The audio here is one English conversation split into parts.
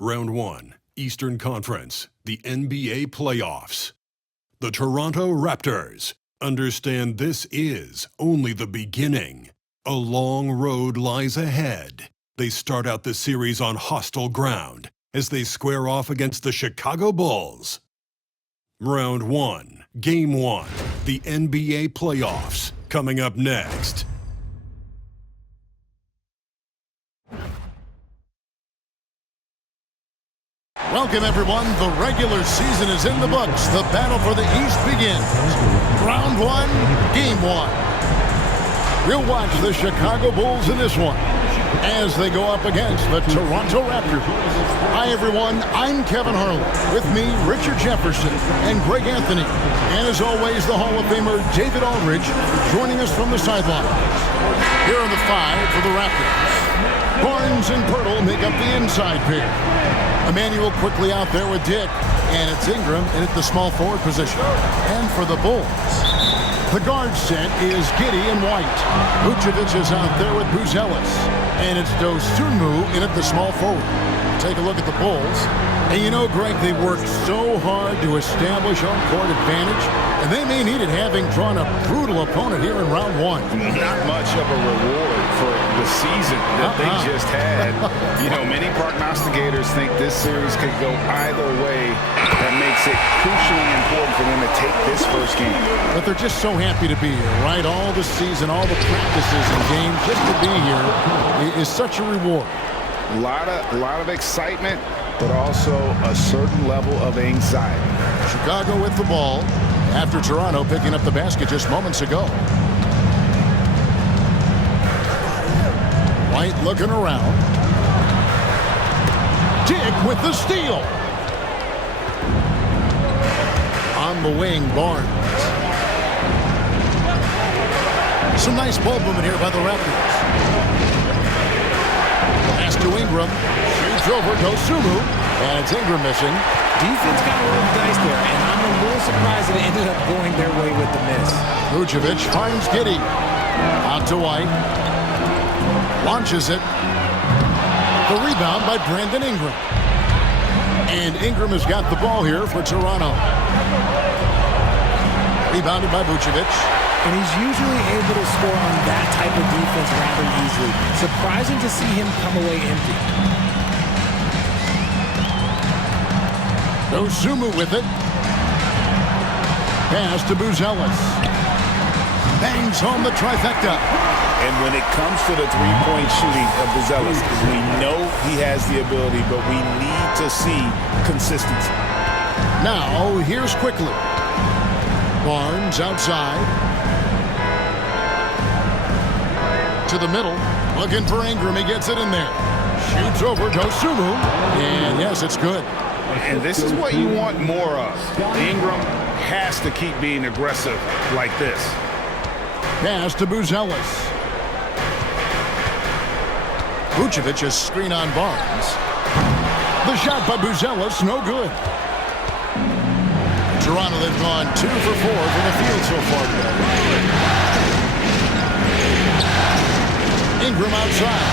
Round 1, Eastern Conference, the NBA playoffs. The Toronto Raptors. Understand this is only the beginning. A long road lies ahead. They start out the series on hostile ground as they square off against the Chicago Bulls. Round 1, Game 1, the NBA playoffs, coming up next. Welcome, everyone. The regular season is in the books. The battle for the East begins. Round 1, Game 1. We'll watch the Chicago Bulls in this one as they go up against the Toronto Raptors. Hi, everyone. I'm Kevin Harlan. With me, Richard Jefferson and Greg Anthony. And as always, the Hall of Famer David Aldridge joining us from the sidelines. Here are the 5 for the Raptors. Barnes and Pirtle make up the inside pair. Emmanuel quickly out there with Dick, and it's Ingram in at the small forward position. And for the Bulls, the guard set is Giddey and White. Vucevic is out there with Buzelis, and it's Dosunmu in at the small forward. Take a look at the Bulls. And you know, Greg, they worked so hard to establish home court advantage, and they may need it having drawn a brutal opponent here in round 1. Not much of a reward for the season that they just had. You know, many prognosticators think this series could go either way. That makes it crucially important for them to take this first game. But they're just so happy to be here, right? All the season, all the practices and games, just to be here is such a reward. A lot of excitement, but also a certain level of anxiety. Chicago with the ball after Toronto picking up the basket just moments ago. White looking around. Dick with the steal. On the wing, Barnes. Some nice ball movement here by the Raptors. Pass to Ingram. Shoots over Dosunmu. And it's Ingram missing. Defense got a little dice there, and I'm a little surprised that it ended up going their way with the miss. Vucevic finds Giddey. Out to White. Launches it. The rebound by Brandon Ingram. And Ingram has got the ball here for Toronto. Rebounded by Vucevic. And he's usually able to score on that type of defense rather easily. Surprising to see him come away empty. Dosunmu with it. Pass to Buzelis. Bangs home the trifecta. And when it comes to the three-point shooting of Buzelis, we know he has the ability, but we need to see consistency. Now, here's quickly. Barnes outside. To the middle. Looking for Ingram. He gets it in there. Shoots over Dosunmu. And yes, it's good. And this is what you want more of. Ingram has to keep being aggressive like this. Pass to Buzelis. Vucevic is screen on Barnes. The shot by Buzelis, no good. Toronto, they've gone 2 for 4 from the field so far today. Ingram outside.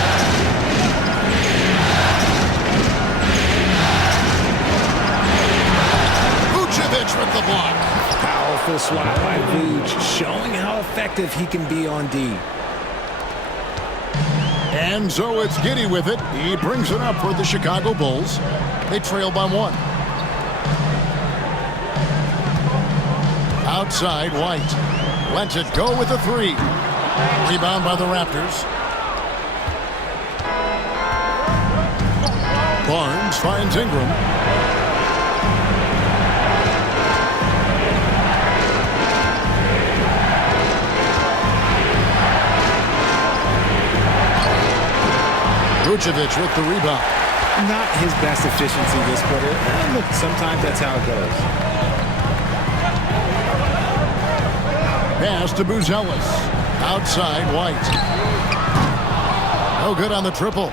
Vucevic with the block. Powerful swat by Vuce, showing how effective he can be on D. And so it's Giddey with it. He brings it up for the Chicago Bulls. They trail by 1. Outside, White. Lets it go with a 3. Rebound by the Raptors. Barnes finds Ingram. Vucevic with the rebound. Not his best efficiency this quarter. And look, sometimes that's how it goes. Pass to Buzelis. Outside, White. No good on the triple.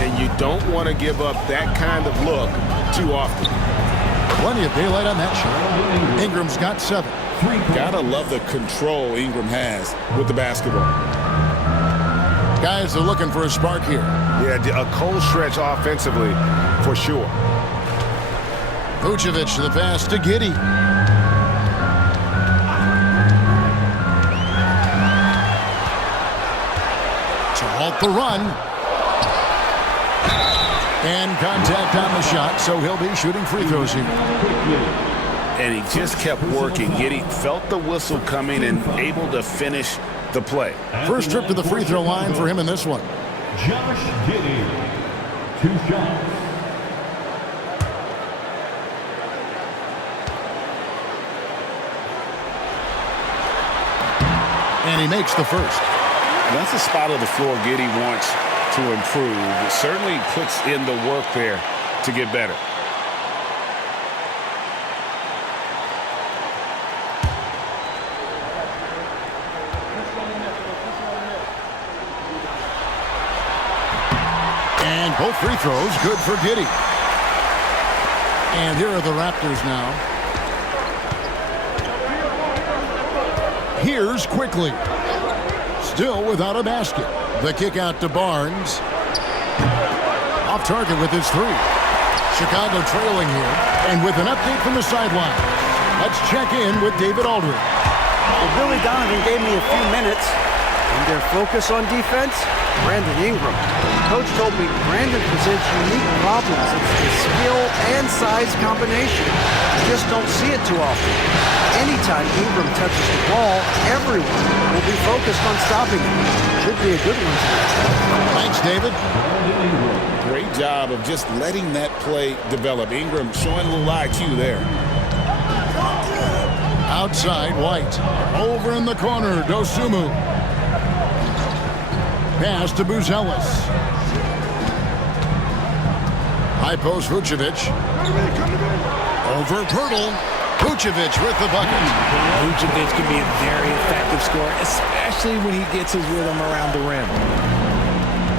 And you don't want to give up that kind of look too often. Plenty of daylight on that shot. Ingram's got 7. Gotta love the control Ingram has with the basketball. Guys are looking for a spark here. Yeah, a cold stretch offensively for sure. Vucevic to the pass to Giddey. To halt the run. And contact on the shot, so he'll be shooting free throws here. And he just kept working. Giddey felt the whistle coming and able to finish the play. First trip to the free throw line for him in this one. Josh Giddey, 2 shots. And he makes the first. And that's a spot of the floor Giddey wants to improve. It certainly puts in the work there to get better. And both free throws good for Giddey. And here are the Raptors now. Here's quickly. Still without a basket. The kick out to Barnes. Off target with his 3. Chicago trailing here. And with an update from the sideline, let's check in with David Aldridge. Well, Billy Donovan gave me a few minutes. And their focus on defense, Brandon Ingram. Coach told me Brandon presents unique problems. It's the skill and size combination. You just don't see it too often. Anytime Ingram touches the ball, everyone will be focused on stopping him. Should be a good one tonight. Thanks, David. Great job of just letting that play develop. Ingram showing a little IQ there. Outside, White. Over in the corner, Dosunmu. Pass to Buzelis. High post, Vucevic. Over Pirtle. Vucevic with the bucket. Vucevic can be a very effective scorer, especially when he gets his rhythm around the rim.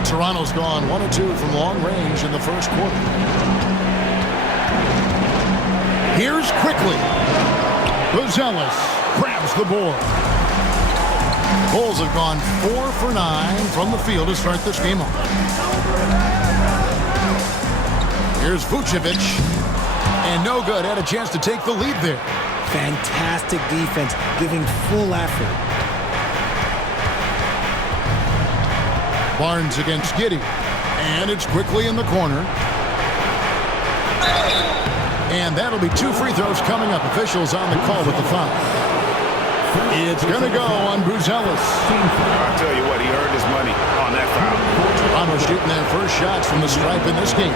Toronto's gone 1 of 2 from long range in the first quarter. Here's quickly. Buzelis grabs the board. Bulls have gone 4 for 9 from the field to start this game off. Here's Vucevic. And no good. Had a chance to take the lead there. Fantastic defense, giving full effort. Barnes against Giddey. And it's quickly in the corner. And that'll be 2 free throws coming up. Officials on the call with the foul. It's going to go on Buzelis. I'll tell you what, he earned his money on that foul. Toronto shooting their first shots from the stripe in this game.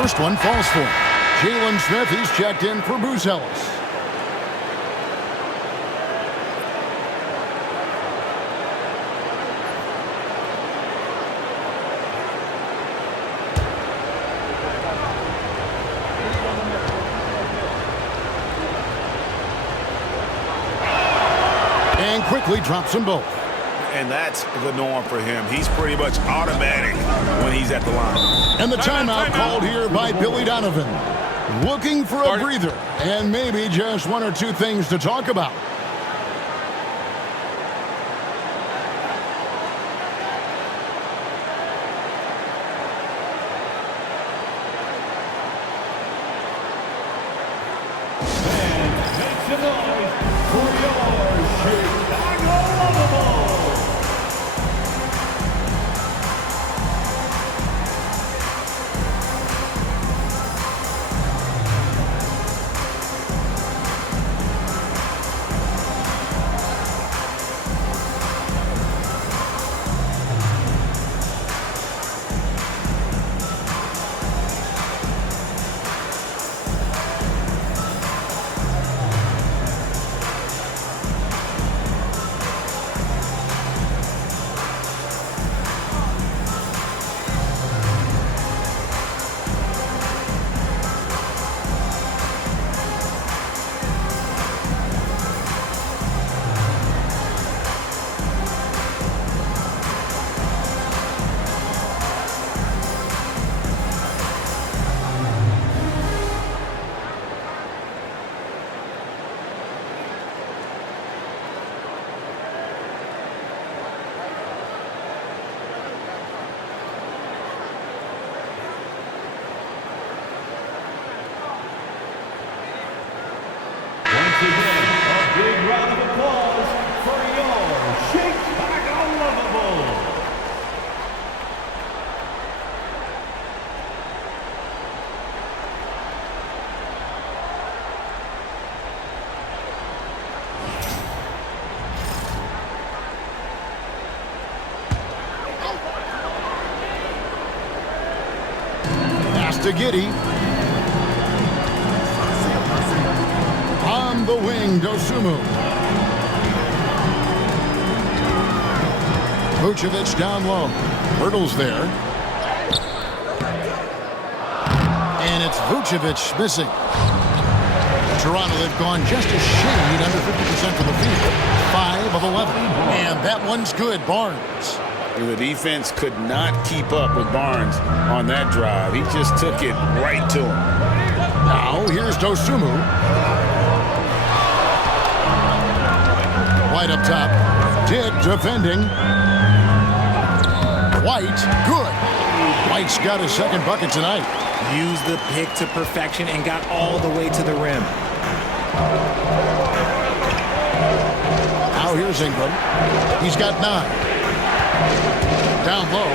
First one falls for him. Jalen Smith, he's checked in for Buzelis. And quickly drops them both. And that's the norm for him. He's pretty much automatic when he's at the line. And the timeout called here by Billy Donovan. Looking for a breather and maybe just 1 or 2 things to talk about. Make some noise for your Chicago Bulls. Pass to Giddey. On the wing, Dosumu. Vucevic down low. Hurdles there. And it's Vucevic missing. Toronto, they've gone just a shade under 50% from the field. 5 of 11. And that one's good, Barnes. The defense could not keep up with Barnes on that drive. He just took it right to him. Now, here's Dosumu. White up top. Dick defending. White, good. White's got his second bucket tonight. Used the pick to perfection and got all the way to the rim. Now here's Ingram. He's got 9. Down low,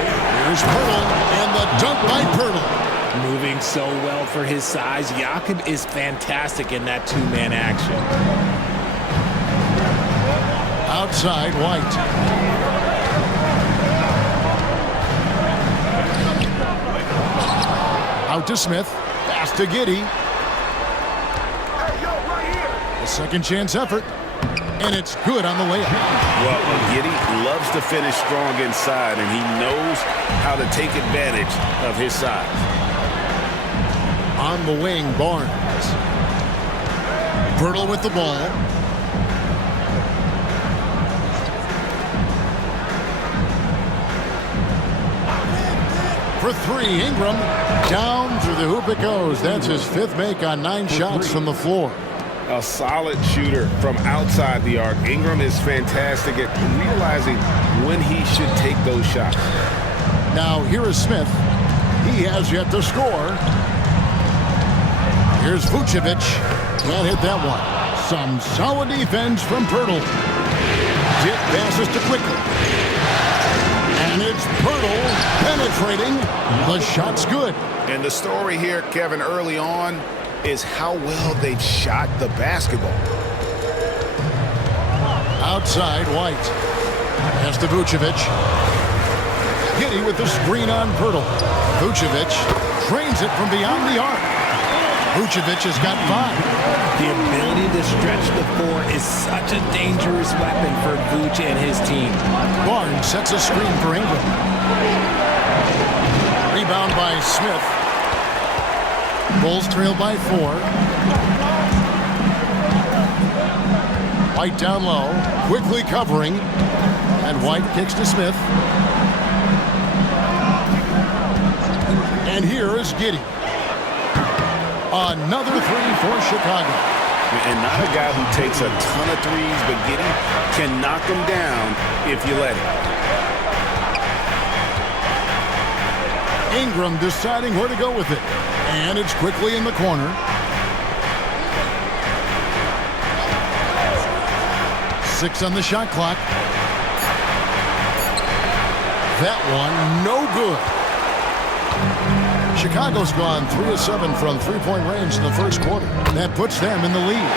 here's Pirtle, and the dunk by Pirtle. Moving so well for his size. Jakob is fantastic in that two-man action. Outside, White. Out to Smith. Pass to Giddey. A second chance effort. And it's good on the way up. Well, Giddey loves to finish strong inside, and he knows how to take advantage of his size. On the wing, Barnes. Pirtle with the ball. For 3, Ingram. Down through the hoop it goes. That's his 5th make on 9 shots from the floor. A solid shooter from outside the arc. Ingram is fantastic at realizing when he should take those shots. Now here is Smith. He has yet to score. Here's Vucevic. Can't hit that one. Some solid defense from Pirtle. Dip passes to Quickly. And it's Pirtle penetrating. The shot's good. And the story here, Kevin, early on is how well they've shot the basketball. Outside, White. Pass to Vucevic. Giddey with the screen on Pirtle. Vucevic trains it from beyond the arc. Vucevic has got 5. The ability to stretch the floor is such a dangerous weapon for Vuce and his team. Barnes sets a screen for Ingram. Rebound by Smith. Bulls trail by 4. White down low, quickly covering, and White kicks to Smith. And here is Giddey. Another 3 for Chicago. And not a guy who takes a ton of threes, but Giddey can knock them down if you let him. Ingram deciding where to go with it. And it's quickly in the corner. Six on the shot clock. That one, no good. Chicago's gone 3 of 7 from three-point range in the first quarter. That puts them in the lead.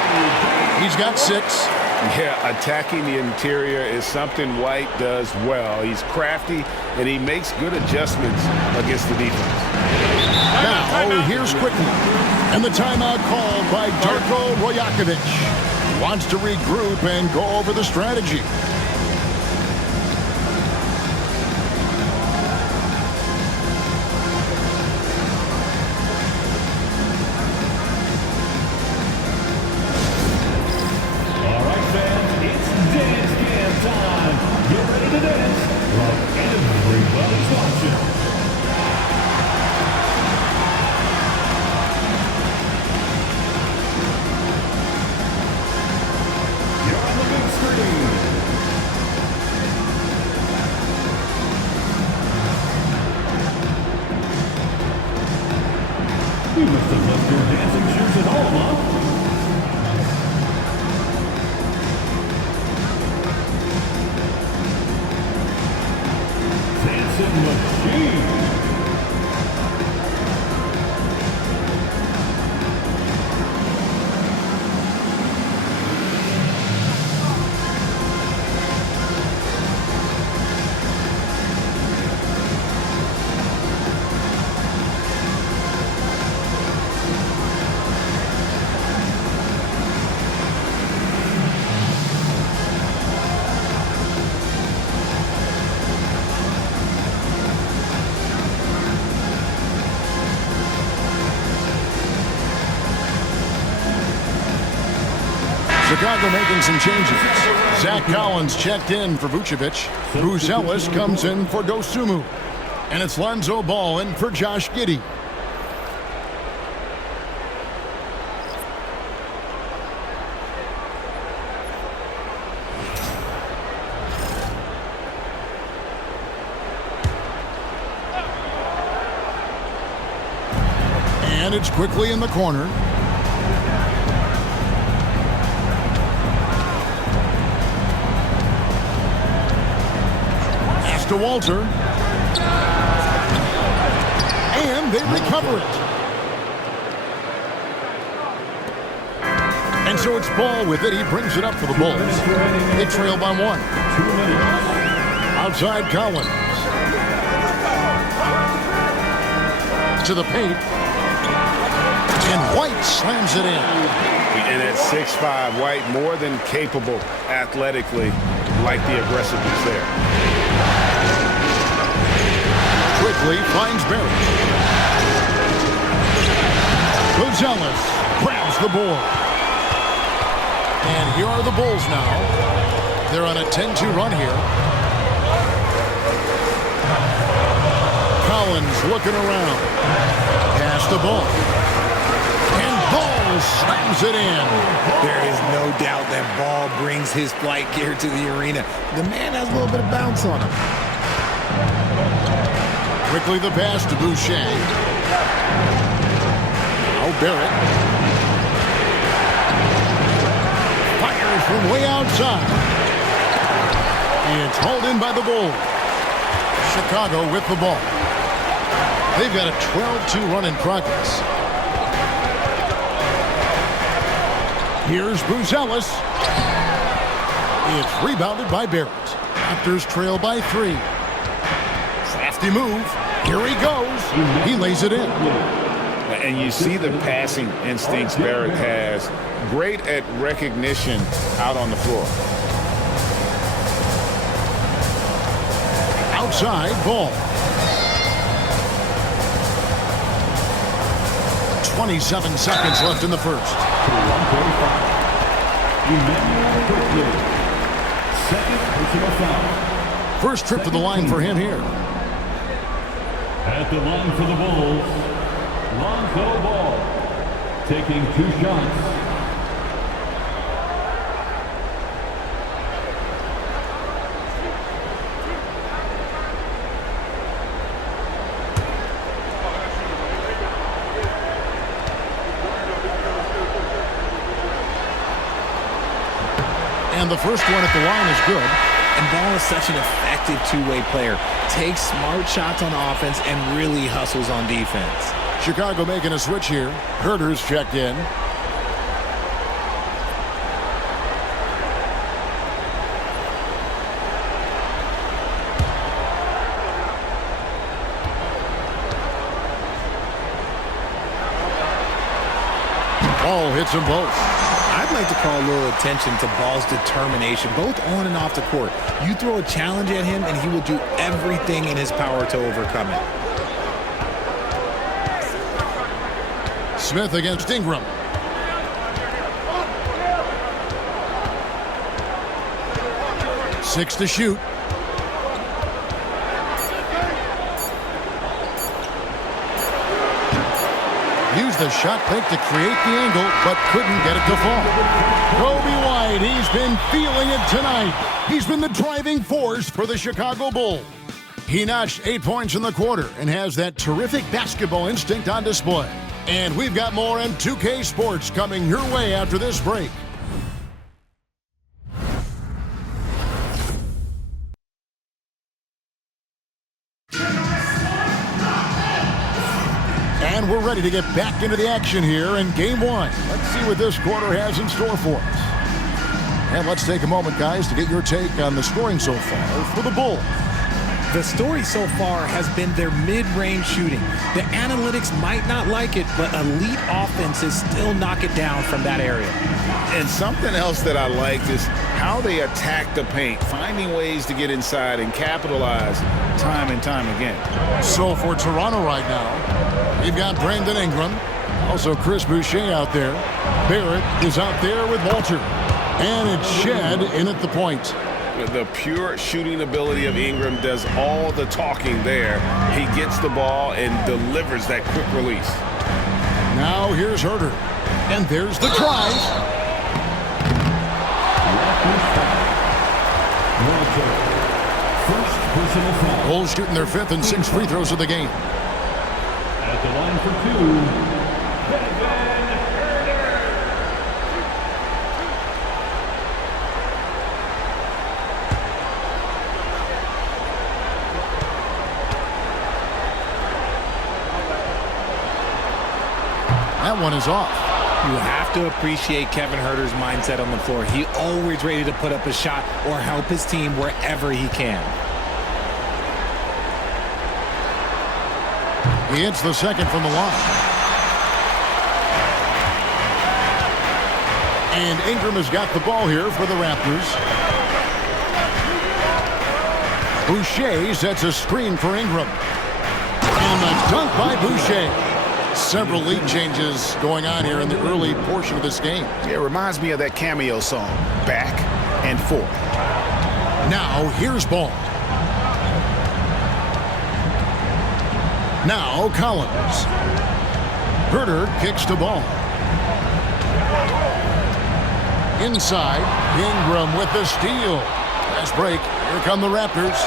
He's got 6. Yeah, attacking the interior is something White does well. He's crafty, and he makes good adjustments against the defense. Now, here's Quickly. And the timeout called by Darko Rajakovic. Wants to regroup and go over the strategy. All right, fans, it's dance game time. Get ready to dance like everybody's watching. You're on the big screen. Chicago making some changes. Zach Collins checked in for Vucevic. Bruce Ellis comes in for Dosunmu. And it's Lonzo Ball in for Josh Giddey. And it's quickly in the corner. Pass to Walter. And they recover it. And so it's Ball with it. He brings it up for the Bulls. They trail by 1. Outside Collins. To the paint. And White slams it in. And at 6'5", White more than capable athletically, like the aggressiveness there. Quickly finds Barrett. Gonzalez grabs the board. And here are the Bulls now. They're on a 10-2 run here. Collins looking around. Pass the ball. Ball slams it in. There is no doubt that Ball brings his flight gear to the arena. The man has a little bit of bounce on him. Quickly the pass to Boucher. Now Barrett. Fires from way outside. It's hauled in by the Bulls. Chicago with the ball. They've got a 12-2 run in progress. Here's Bruce Ellis. It's rebounded by Barrett. Raptors trail by 3. Crafty move. Here he goes. He lays it in. And you see the passing instincts Barrett has. Great at recognition out on the floor. Outside Ball. 27 seconds left in the first. 145. Emmanuel Quickly. Second personal foul. First trip to the line for him here. At the line for the Bulls, Lonzo Ball, taking 2 shots. And the first one at the line is good. And Ball is such an effective two-way player. Takes smart shots on offense and really hustles on defense. Chicago making a switch here. Herter's checked in. Ball hits them both. I'd like to call a little attention to Ball's determination, both on and off the court. You throw a challenge at him, and he will do everything in his power to overcome it. Smith against Ingram. Six to shoot. Used the shot fake to create the angle, but couldn't get it to fall. Kobe White, he's been feeling it tonight. He's been the driving force for the Chicago Bulls. He notched 8 points in the quarter and has that terrific basketball instinct on display. And we've got more in 2K Sports coming your way after this break. And we're ready to get back into the action here in Game 1. Let's see what this quarter has in store for us. And let's take a moment, guys, to get your take on the scoring so far for the Bulls. The story so far has been their mid-range shooting. The analytics might not like it, but elite offenses still knock it down from that area. And something else that I liked is how they attack the paint, finding ways to get inside and capitalize time and time again. So for Toronto right now, we've got Brandon Ingram, also Chris Boucher out there. Barrett is out there with Walter. And it's Shed in at the point. The pure shooting ability of Ingram does all the talking there. He gets the ball and delivers that quick release. Now here's Herter. And there's the try. First personal foul. Bulls shooting their 5th and 6th free throws of the game. At the line for 2, Kevin Herter. That one is off. You have to appreciate Kevin Herter's mindset on the floor. He always ready to put up a shot or help his team wherever he can. He hits the second from the line. And Ingram has got the ball here for the Raptors. Boucher sets a screen for Ingram. And a dunk by Boucher. Several lead changes going on here in the early portion of this game. It reminds me of that cameo song, Back and Forth. Now here's Ball. Now Collins. Herter kicks the ball. Inside, Ingram with the steal. Fast break. Here come the Raptors.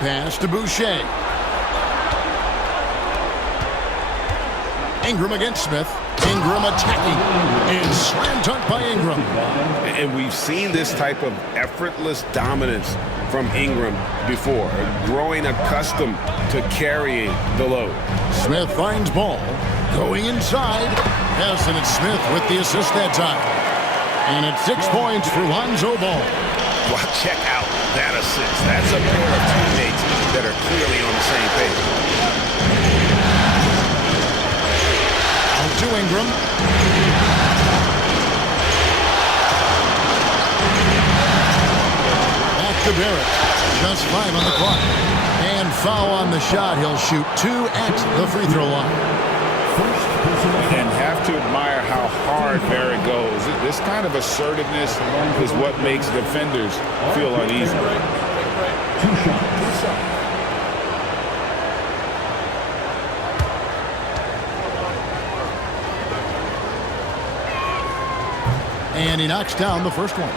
Pass to Boucher. Ingram against Smith. Ingram attacking. And slam dunk by Ingram. And we've seen this type of effortless dominance from Ingram before, growing accustomed to carrying the load. Smith finds Ball. Going inside. Yes, and it's Smith with the assist that time. And it's 6 points for Lonzo Ball. Well, check out that assist. That's a pair of teammates that are clearly on the same page. To Ingram. Back to Barrett. Just 5 on the clock. And foul on the shot. He'll shoot 2 at the free throw line. And have to admire how hard Barrett goes. This kind of assertiveness is what makes defenders feel uneasy. 2 shots. And he knocks down the first one.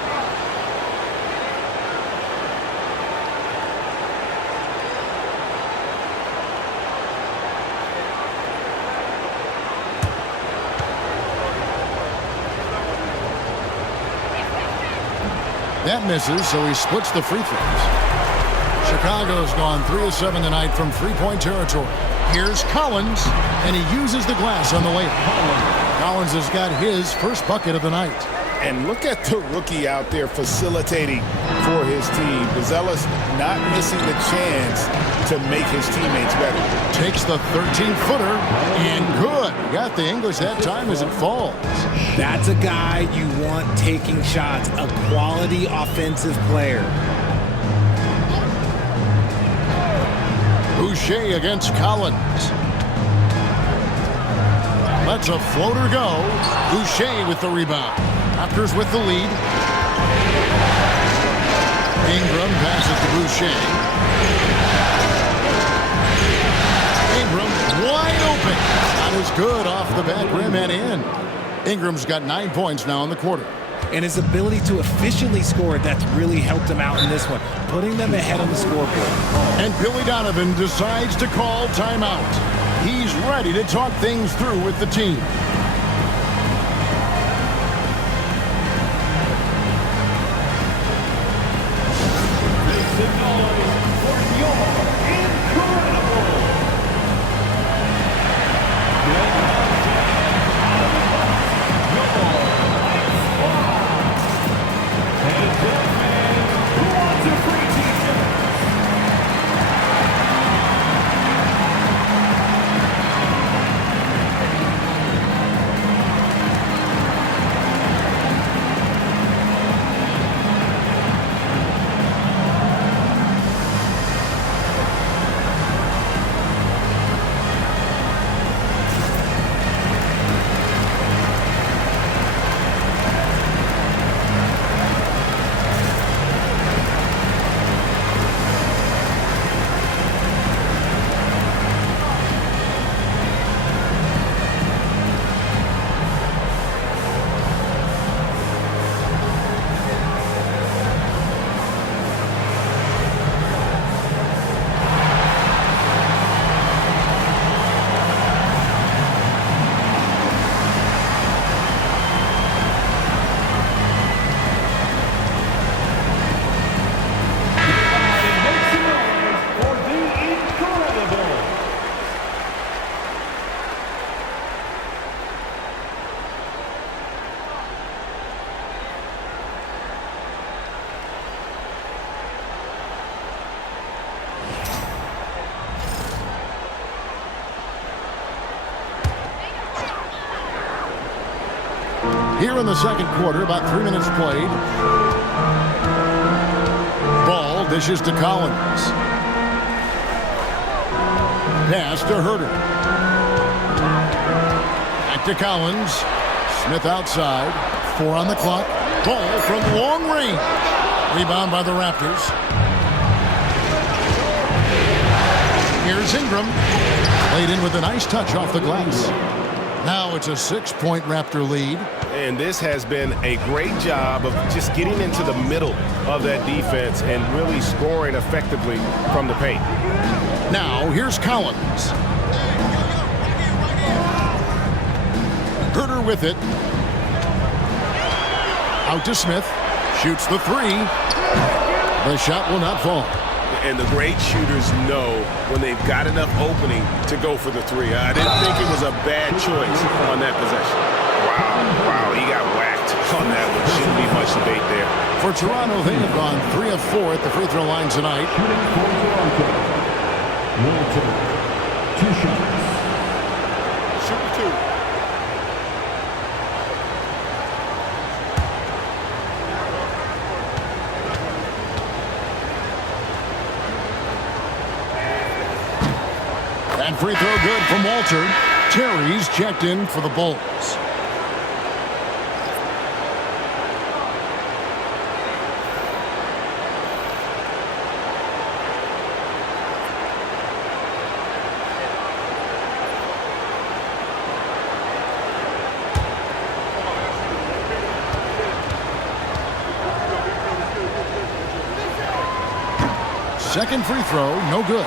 That misses, so he splits the free throws. Chicago's gone 3 of 7 tonight from three-point territory. Here's Collins, and he uses the glass on the layup. Collins has got his first bucket of the night. And look at the rookie out there facilitating for his team. Buzelis not missing the chance to make his teammates better. Takes the 13-footer, and good. Got the English that time as it falls. That's a guy you want taking shots, a quality offensive player. Boucher against Collins. Lets a floater go. Boucher with the rebound. Raptors with the lead. Ingram passes to Boucher. Ingram wide open. Not as good off the back rim and in. Ingram's got 9 points now in the quarter. And his ability to efficiently score, that's really helped him out in this one, putting them ahead on the scoreboard. And Billy Donovan decides to call timeout. He's ready to talk things through with the team. Here in the second quarter, about 3 minutes played. Ball dishes to Collins. Pass to Herter. Back to Collins. Smith outside. 4 on the clock. Ball from long range. Rebound by the Raptors. Here's Ingram. Played in with a nice touch off the glass. Now it's a 6-point Raptor lead. And this has been a great job of just getting into the middle of that defense and really scoring effectively from the paint. Now here's Collins. Herter with it. Out to Smith. Shoots the 3. The shot will not fall. And the great shooters know when they've got enough opening to go for the 3. I didn't think it was a bad choice on that possession. Wow, he got whacked on that one. Shouldn't be much debate there. For Toronto, they have gone 3 of 4 at the free throw line tonight. Walter, 2 shots. Shoot 2. And free throw good from Walter. Terry's checked in for the Bulls. Second free throw, no good.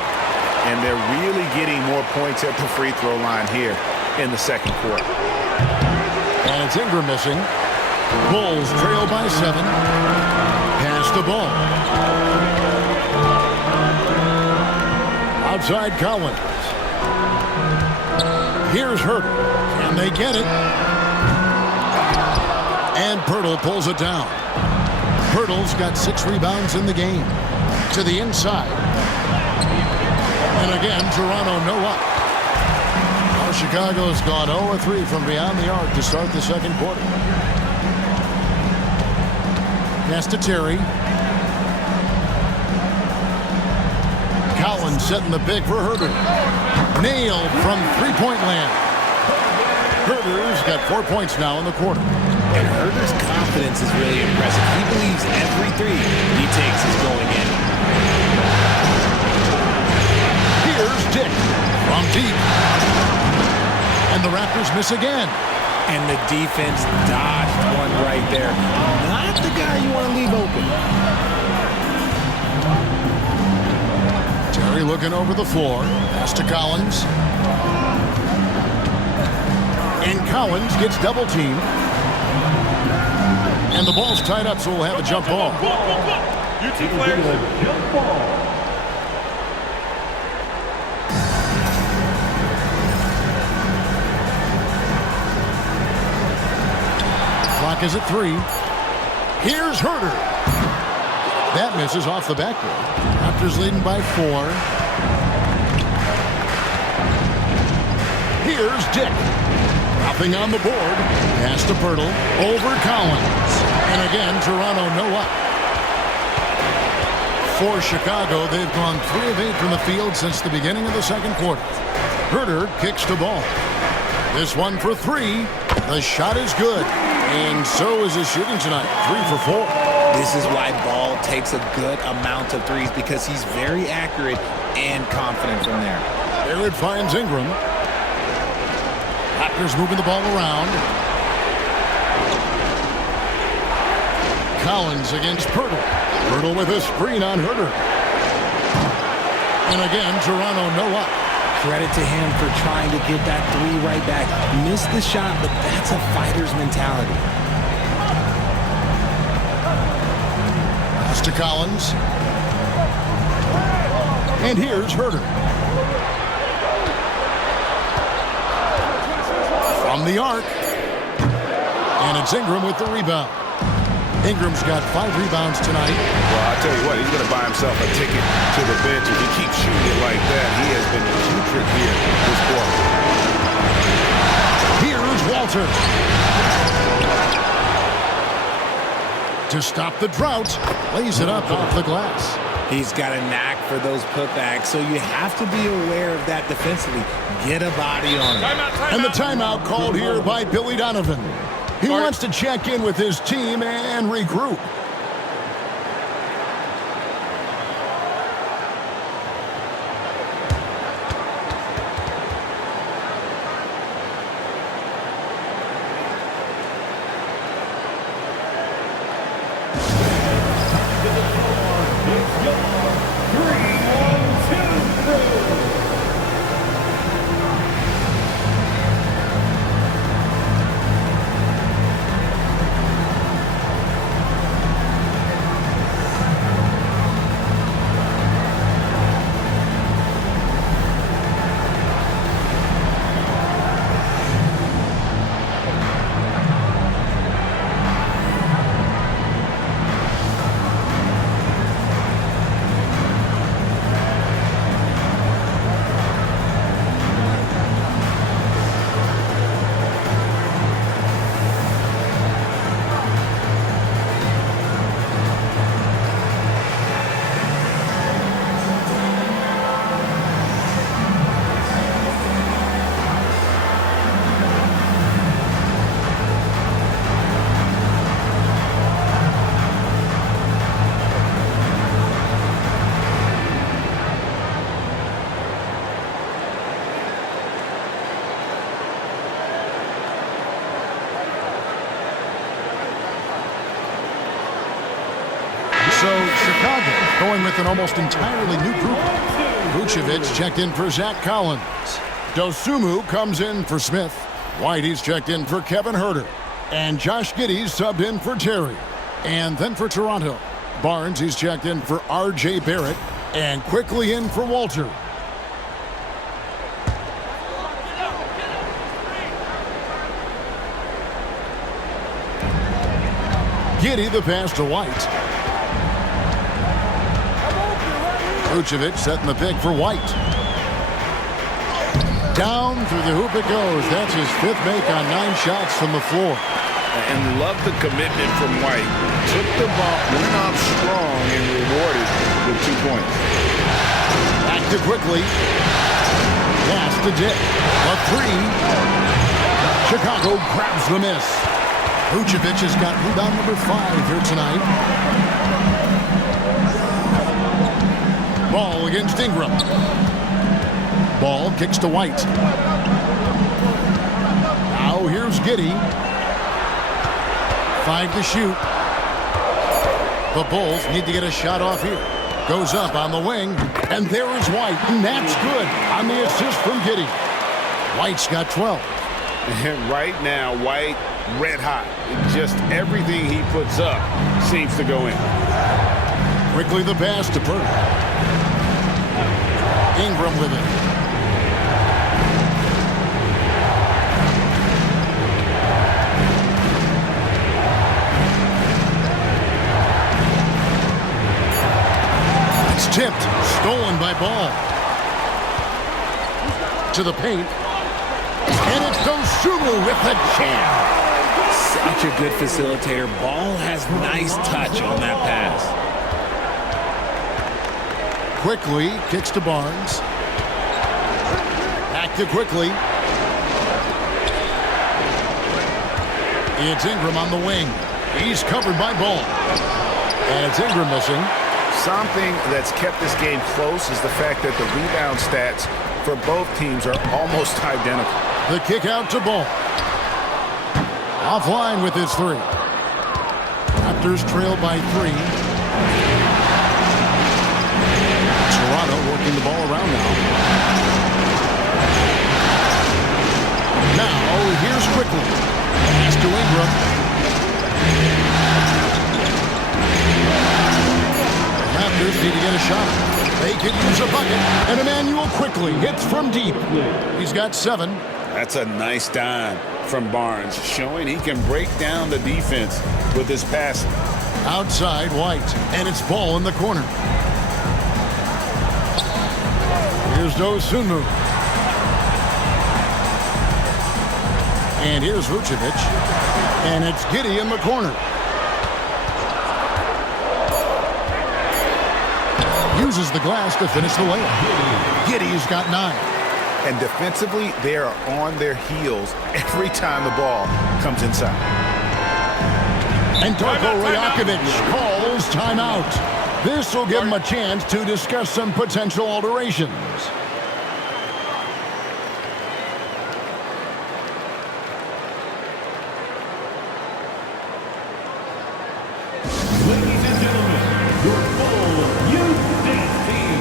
And they're really getting more points at the free throw line here in the second quarter. And it's Ingram missing. Bulls trail by 7. Pass the ball. Outside Collins. Here's Herter. Can they get it? And Pirtle pulls it down. Pirtle's got 6 rebounds in the game. To the inside. And again, Toronto no up. Now Chicago's gone 0-3 from beyond the arc to start the second quarter. Pass to Terry. Collins setting the pick for Herter. Nailed from three-point land. Herter's got 4 points now in the quarter. And Herter's confidence is really impressive. He believes every 3 he takes is going in. Here's Dick from deep. And the Raptors miss again. And the defense dodged one right there. Not the guy you want to leave open. Terry looking over the floor. Pass to Collins. And Collins gets double teamed. And the ball's tied up, so we'll have a jump ball. You two players. Jump ball. Clock is at 3. Here's Herter. That misses off the backboard. Raptors leading by 4. Here's Dick. Nothing on the board. Pass to Pirtle. Over Collins. And again, Toronto no up. For Chicago, they've gone 3 of 8 from the field since the beginning of the second quarter. Herter kicks the ball. This one for 3. The shot is good. And so is his shooting tonight. 3 for 4. This is why Ball takes a good amount of threes, because he's very accurate and confident from there. There it finds Ingram. Raptors moving the ball around. Collins against Pirtle. Pirtle with a screen on Herter. And again, Toronto no up. Credit to him for trying to get that 3 right back. Missed the shot, but that's a fighter's mentality. Pass to Collins. And here's Herter. From the arc. And it's Ingram with the rebound. Ingram's got 5 rebounds tonight. Well, I'll tell you what, he's going to buy himself a ticket to the bench. If he keeps shooting it like that, he has been putrid here this quarter. Here's Walter. Walter. To stop the drought, lays it up off the glass. He's got a knack for those putbacks, so you have to be aware of that defensively. Get a body on him. And the timeout called here by Billy Donovan. He wants to check in with his team and regroup. So Chicago going with an almost entirely new group. Vucevic checked in for Zach Collins. Dosunmu comes in for Smith. Whitey's checked in for Kevin Huerter. And Josh Giddey's subbed in for Terry. And then for Toronto, Barnes, he's checked in for R.J. Barrett. And quickly in for Walter. Giddey the pass to White. Vucevic setting the pick for White. Down through the hoop it goes. That's his fifth make on 9 shots from the floor. And love the commitment from White. Took the ball, went off strong, and rewarded with 2 points. Back to quickly. Pass to Dick. A 3. Chicago grabs the miss. Vucevic has got rebound number 5 here tonight. Ball against Ingram. Ball kicks to White. Now here's Giddey. 5 to shoot. The Bulls need to get a shot off here. Goes up on the wing. And there is White. And that's good on the assist from Giddey. White's got 12. And right now, White, red hot. Just everything he puts up seems to go in. Quickly the pass to Purdy. Ingram with it. It's tipped. Stolen by Ball. To the paint. And it's Dosunmu with the jam. Such a good facilitator. Ball has nice touch on that pass. Quickly kicks to Barnes. Back to Quickly. It's Ingram on the wing. He's covered by Ball. And it's Ingram missing. Something that's kept this game close is the fact that the rebound stats for both teams are almost identical. The kick out to Ball. Offline with his 3. Raptors trail by 3. Toronto working the ball around now. Now, here's Quickly. Pass to Ingram. The Raptors need to get a shot. They could use a bucket. And Emmanuel Quickly hits from deep. He's got 7. That's a nice dime from Barnes, showing he can break down the defense with his passing. Outside White. And it's Ball in the corner. Here's Dosunmu. And here's Vucevic. And it's Giddey in the corner. Uses the glass to finish the layup. Giddey's got 9. And defensively, they are on their heels every time the ball comes inside. And Darko Rajakovic calls timeout. This will give him a chance to discuss some potential alterations. Ladies and gentlemen, your full youth dance team.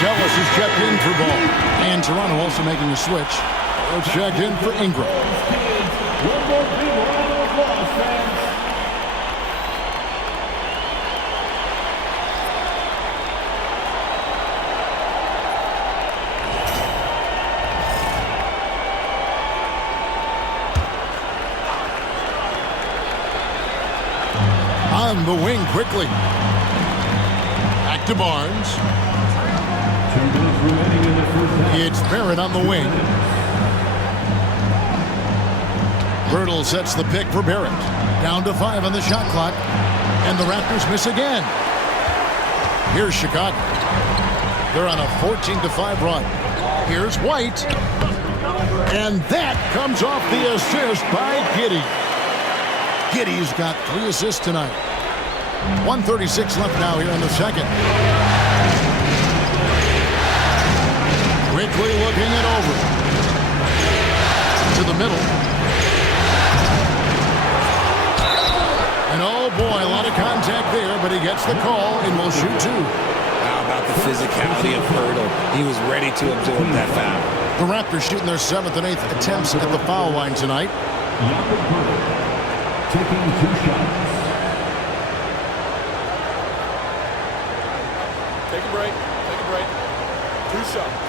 Ellis is checked in for ball. And Toronto also making a switch. They're checked in for Ingram. One more big round of applause, fans. On the wing quickly. Back to Barnes. 2 minutes remaining in the first half. It's Barrett on the wing. Birtle sets the pick for Barrett. Down to 5 on the shot clock. And the Raptors miss again. Here's Chicago. They're on a 14-5 run. Here's White. And that comes off the assist by Giddey. Giddey's got 3 assists tonight. 1:36 left now here in the second. Quickly looking it over. To the middle. And oh boy, a lot of contact there, but he gets the call and will shoot 2. How about the physicality of Birtle? He was ready to absorb that foul. The Raptors shooting their 7th and 8th attempts at the foul line tonight. Jakob Birtle taking 2 shots. Take a break. Take a break. 2 shots.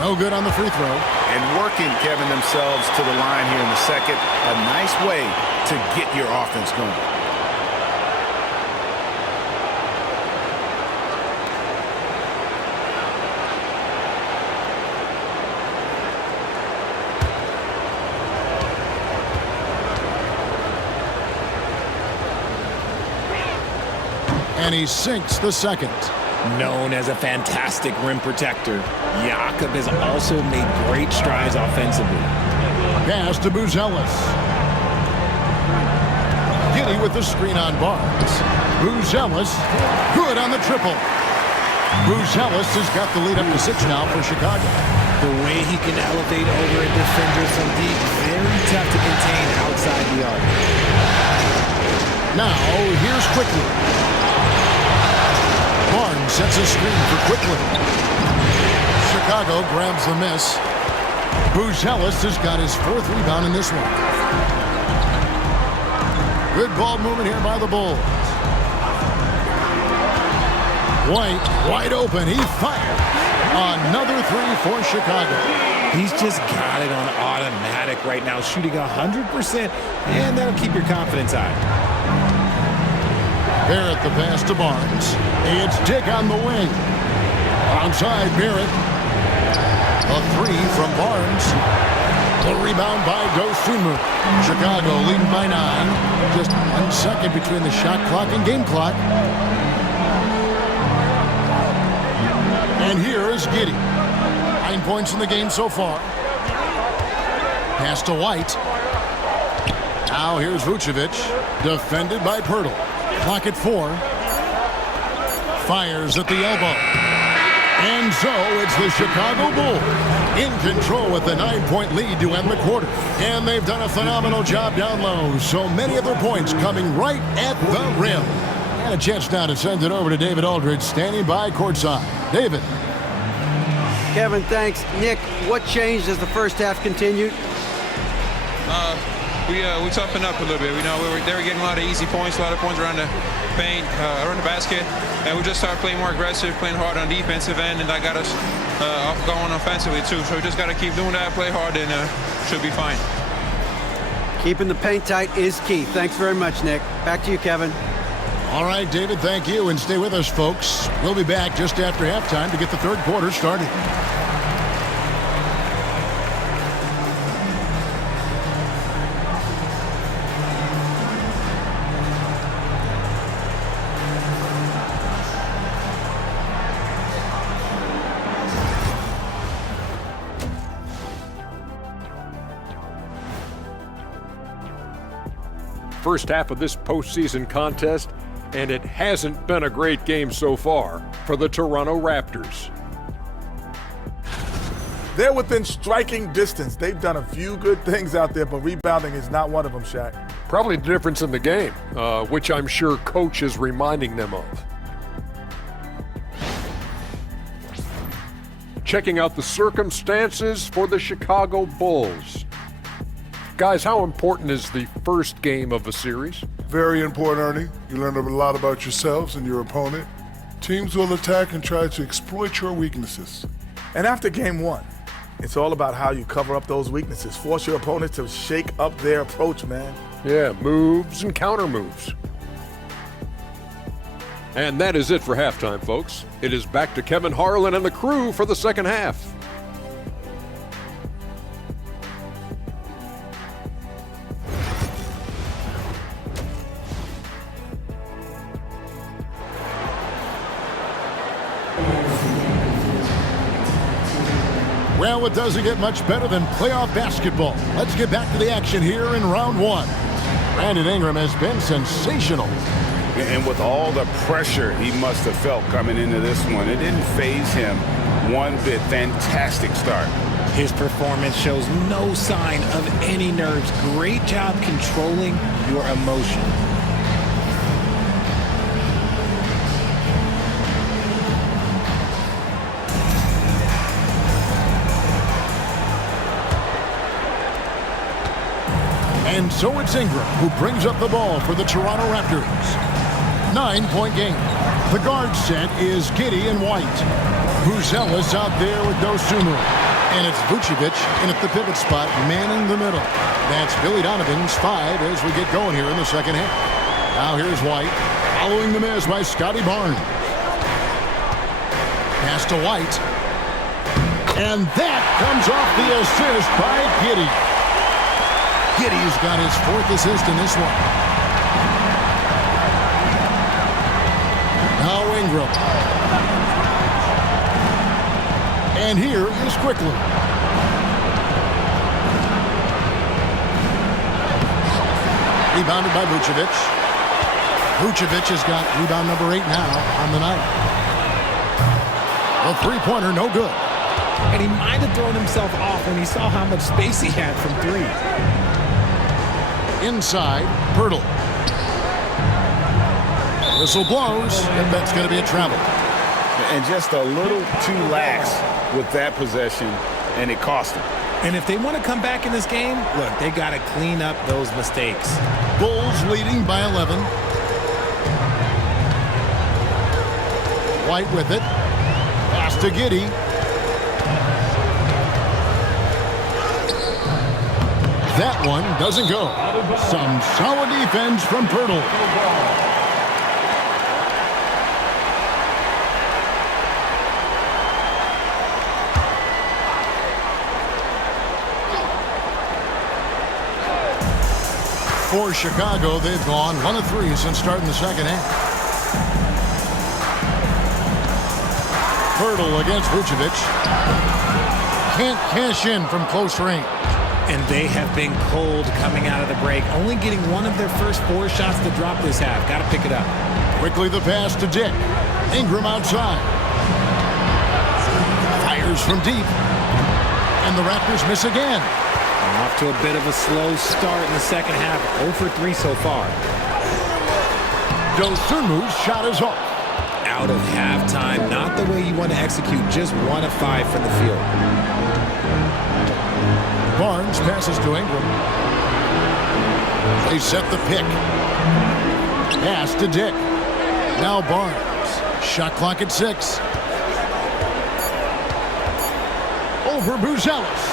No good on the free throw. And working, Kevin, themselves to the line here in the second. A nice way to get your offense going. And he sinks the second. Known as a fantastic rim protector, Jakob has also made great strides offensively. Pass to Buzelis. Giddey with the screen on Barnes. Buzelis, good on the triple. Buzelis has got the lead up to 6 now for Chicago. The way he can elevate over a defender from deep, very tough to contain outside the arc. Now, here's Quickly. Barnes sets a screen for Quickly. Chicago grabs the miss. Buzelis has got his 4th rebound in this one. Good ball movement here by the Bulls. White, wide open. He fired. Another 3 for Chicago. He's just got it on automatic right now, shooting 100%, and that'll keep your confidence high. Barrett the pass to Barnes. It's Dick on the wing. Outside, Barrett. A three from Barnes. The rebound by Dosunmu. Chicago leading by 9. Just 1 second between the shot clock and game clock. And here is Giddey. 9 points in the game so far. Pass to White. Now here's Vucevic. Defended by Pirtle. Clock at 4. Fires at the elbow. And so it's the Chicago Bulls in control with the 9-point lead to end the quarter. And they've done a phenomenal job down low. So many of their points coming right at the rim. And a chance now to send it over to David Aldridge, standing by courtside. David. Kevin, thanks. Nick, what changed as the first half continued? We toughened up a little bit. They were getting a lot of easy points, a lot of points around the paint, around the basket, and we just started playing more aggressive, playing hard on defensive end, and that got us going offensively too. So we just got to keep doing that, play hard, and should be fine. Keeping the paint tight is key. Thanks very much, Nick. Back to you, Kevin. All right, David, thank you, and stay with us, folks. We'll be back just after halftime to get the third quarter started. First half of this postseason contest, and it hasn't been a great game so far for the Toronto Raptors. They're within striking distance. They've done a few good things out there, but rebounding is not one of them, Shaq. Probably the difference in the game, which I'm sure Coach is reminding them of. Checking out the circumstances for the Chicago Bulls. Guys, how important is the first game of a series? Very important, Ernie. You learn a lot about yourselves and your opponent. Teams will attack and try to exploit your weaknesses. And after game 1, it's all about how you cover up those weaknesses. Force your opponent to shake up their approach, man. Yeah, moves and counter moves. And that is it for halftime, folks. It is back to Kevin Harlan and the crew for the second half. Well, it doesn't get much better than playoff basketball. Let's get back to the action here in round 1. Brandon Ingram has been sensational. And with all the pressure he must have felt coming into this one, it didn't faze him one bit. Fantastic start. His performance shows no sign of any nerves. Great job controlling your emotion. And so it's Ingram who brings up the ball for the Toronto Raptors. 9-point game. The guard set is Giddey and White. Buzelis out there with Dosunmu. And it's Vucevic in at the pivot spot, manning the middle. That's Billy Donovan's 5 as we get going here in the second half. Now here's White, following the miss by Scotty Barnes. Pass to White. And that comes off the assist by Giddey. Giddey's got his 4th assist in this one. Now Ingram. And here is Quickly. Rebounded by Vucevic. Vucevic has got rebound number 8 now on the night. A three-pointer, no good. And he might have thrown himself off when he saw how much space he had from 3. Inside, Pirtle. Whistle blows, and that's going to be a travel. And just a little too lax with that possession, and it cost him. And if they want to come back in this game, look, they got to clean up those mistakes. Bulls leading by 11. White with it. Pass to Giddey. That one doesn't go. Some solid defense from Pirtle. For Chicago, they've gone 1 of 3 since starting the second half. Hurdle against Vucevic. Can't cash in from close range. And they have been cold coming out of the break. Only getting one of their first 4 shots to drop this half. Got to pick it up. Quickly the pass to Dick. Ingram outside. Fires from deep. And the Raptors miss again. Off to a bit of a slow start in the second half. 0 for 3 so far. Dosunmu's shot is off. Out of halftime. Not the way you want to execute. Just 1 of 5 from the field. Barnes passes to Ingram. They set the pick. Pass to Dick. Now Barnes. Shot clock at 6. Over Buzelis.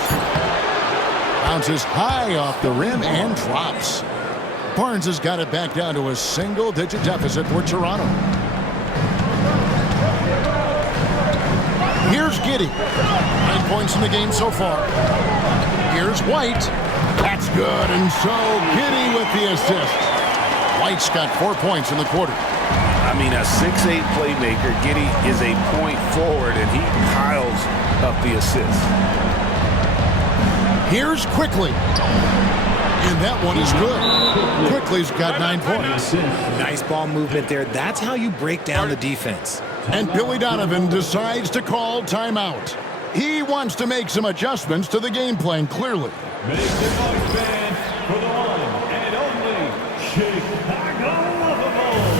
Bounces high off the rim and drops. Barnes has got it back down to a single-digit deficit for Toronto. Here's Giddey. 9 points in the game so far. Here's White. That's good, and so Giddey with the assist. White's got 4 points in the quarter. I mean, a 6'8 playmaker. Giddey is a point forward, and he piles up the assists. Here's Quickly. And that one is good. Quickly's got 9 points. Nice ball movement there. That's how you break down the defense. And Billy Donovan decides to call timeout. He wants to make some adjustments to the game plan, clearly. Make the noise, fans, for the one and only Chicago Bulls.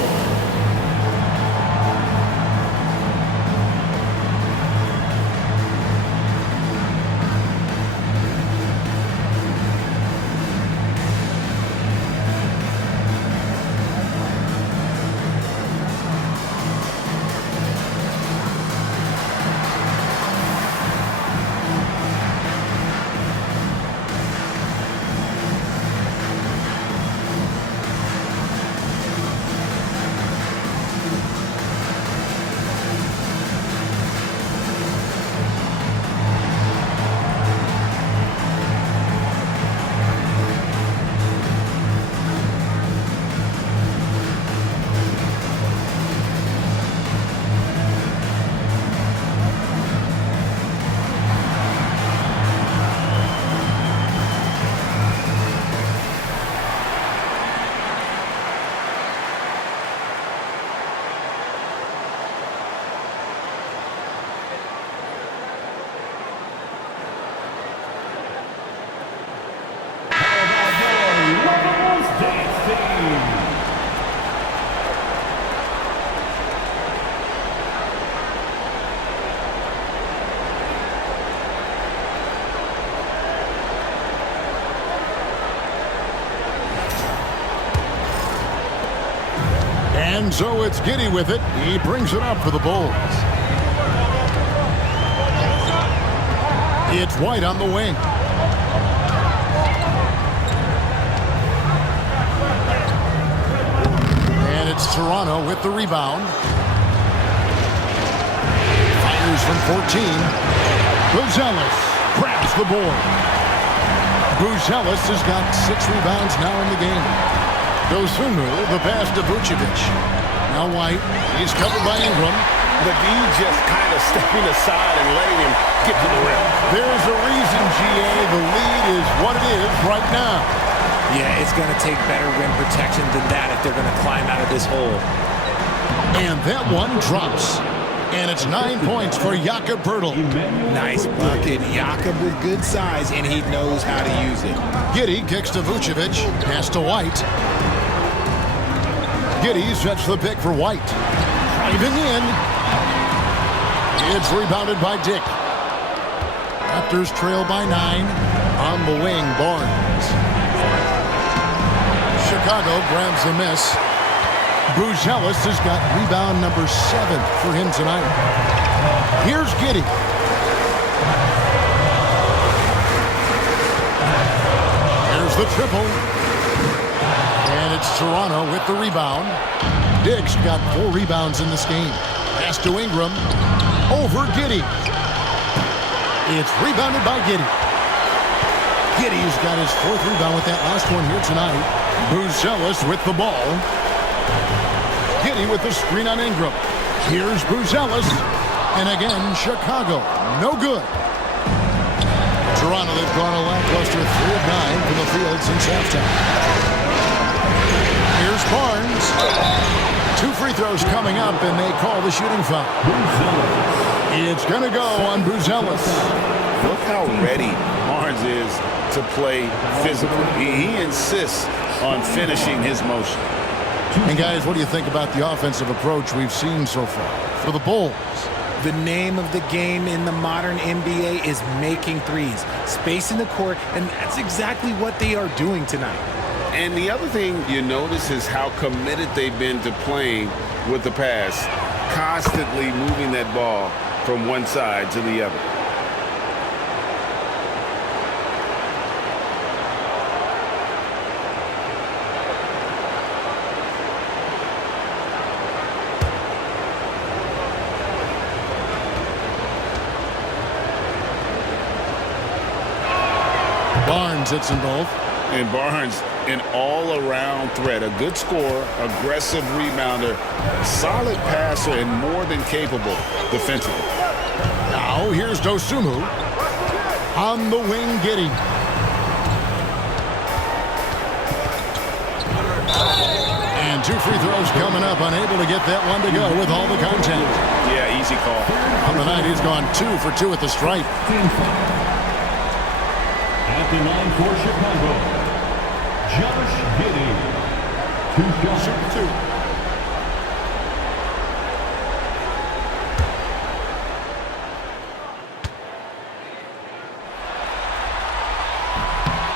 And so it's Giddey with it. He brings it up for the Bulls. It's White on the wing. And it's Toronto with the rebound. Fires from 14. Buzelis grabs the board. Buzelis has got 6 rebounds now in the game. Dosunmu, the pass to Vucevic. Now White, he's covered by Ingram. McGee just kind of stepping aside and letting him get to the rim. There's a reason, GA, the lead is what it is right now. Yeah, it's going to take better rim protection than that if they're going to climb out of this hole. And that one drops. And it's 9 points for Jakob Poeltl. Nice bucket. Jakob with good size, and he knows how to use it. Giddey kicks to Vucevic. Pass to White. Giddey sets the pick for White. Driving in. It's rebounded by Dick. Raptors trail by 9. On the wing, Barnes. Chicago grabs the miss. Buzelis has got rebound number 7 for him tonight. Here's Giddey. There's the triple. And it's Toronto with the rebound. Dick's got 4 rebounds in this game. Pass to Ingram. Over Giddey. It's rebounded by Giddey. Giddey's got his 4th rebound with that last one here tonight. Buzelis with the ball. Giddey with the screen on Ingram. Here's Buzelis. And again, Chicago. No good. Toronto, they've gone a lackluster 3 of 9 from the field since halftime. Here's Barnes. 2 free throws coming up, and they call the shooting foul. It's going to go on Buzelis. Look how ready Barnes is to play physically. He insists on finishing his motion. And guys, what do you think about the offensive approach we've seen so far for the Bulls? The name of the game in the modern NBA is making threes, spacing the court, and that's exactly what they are doing tonight. And the other thing you notice is how committed they've been to playing with the pass, constantly moving that ball from one side to the other. Barnes hits them both. And Barnes, an all-around threat. A good scorer, aggressive rebounder, solid passer, and more than capable defensively. Now here's Dosunmu. On the wing, Giddey. And 2 free throws coming up. Unable to get that one to go with all the contact. Yeah, easy call. On the night, he's gone 2 for 2 at the stripe. At the line for Chicago, Josh Giddey. 2 shots. Shoot 2.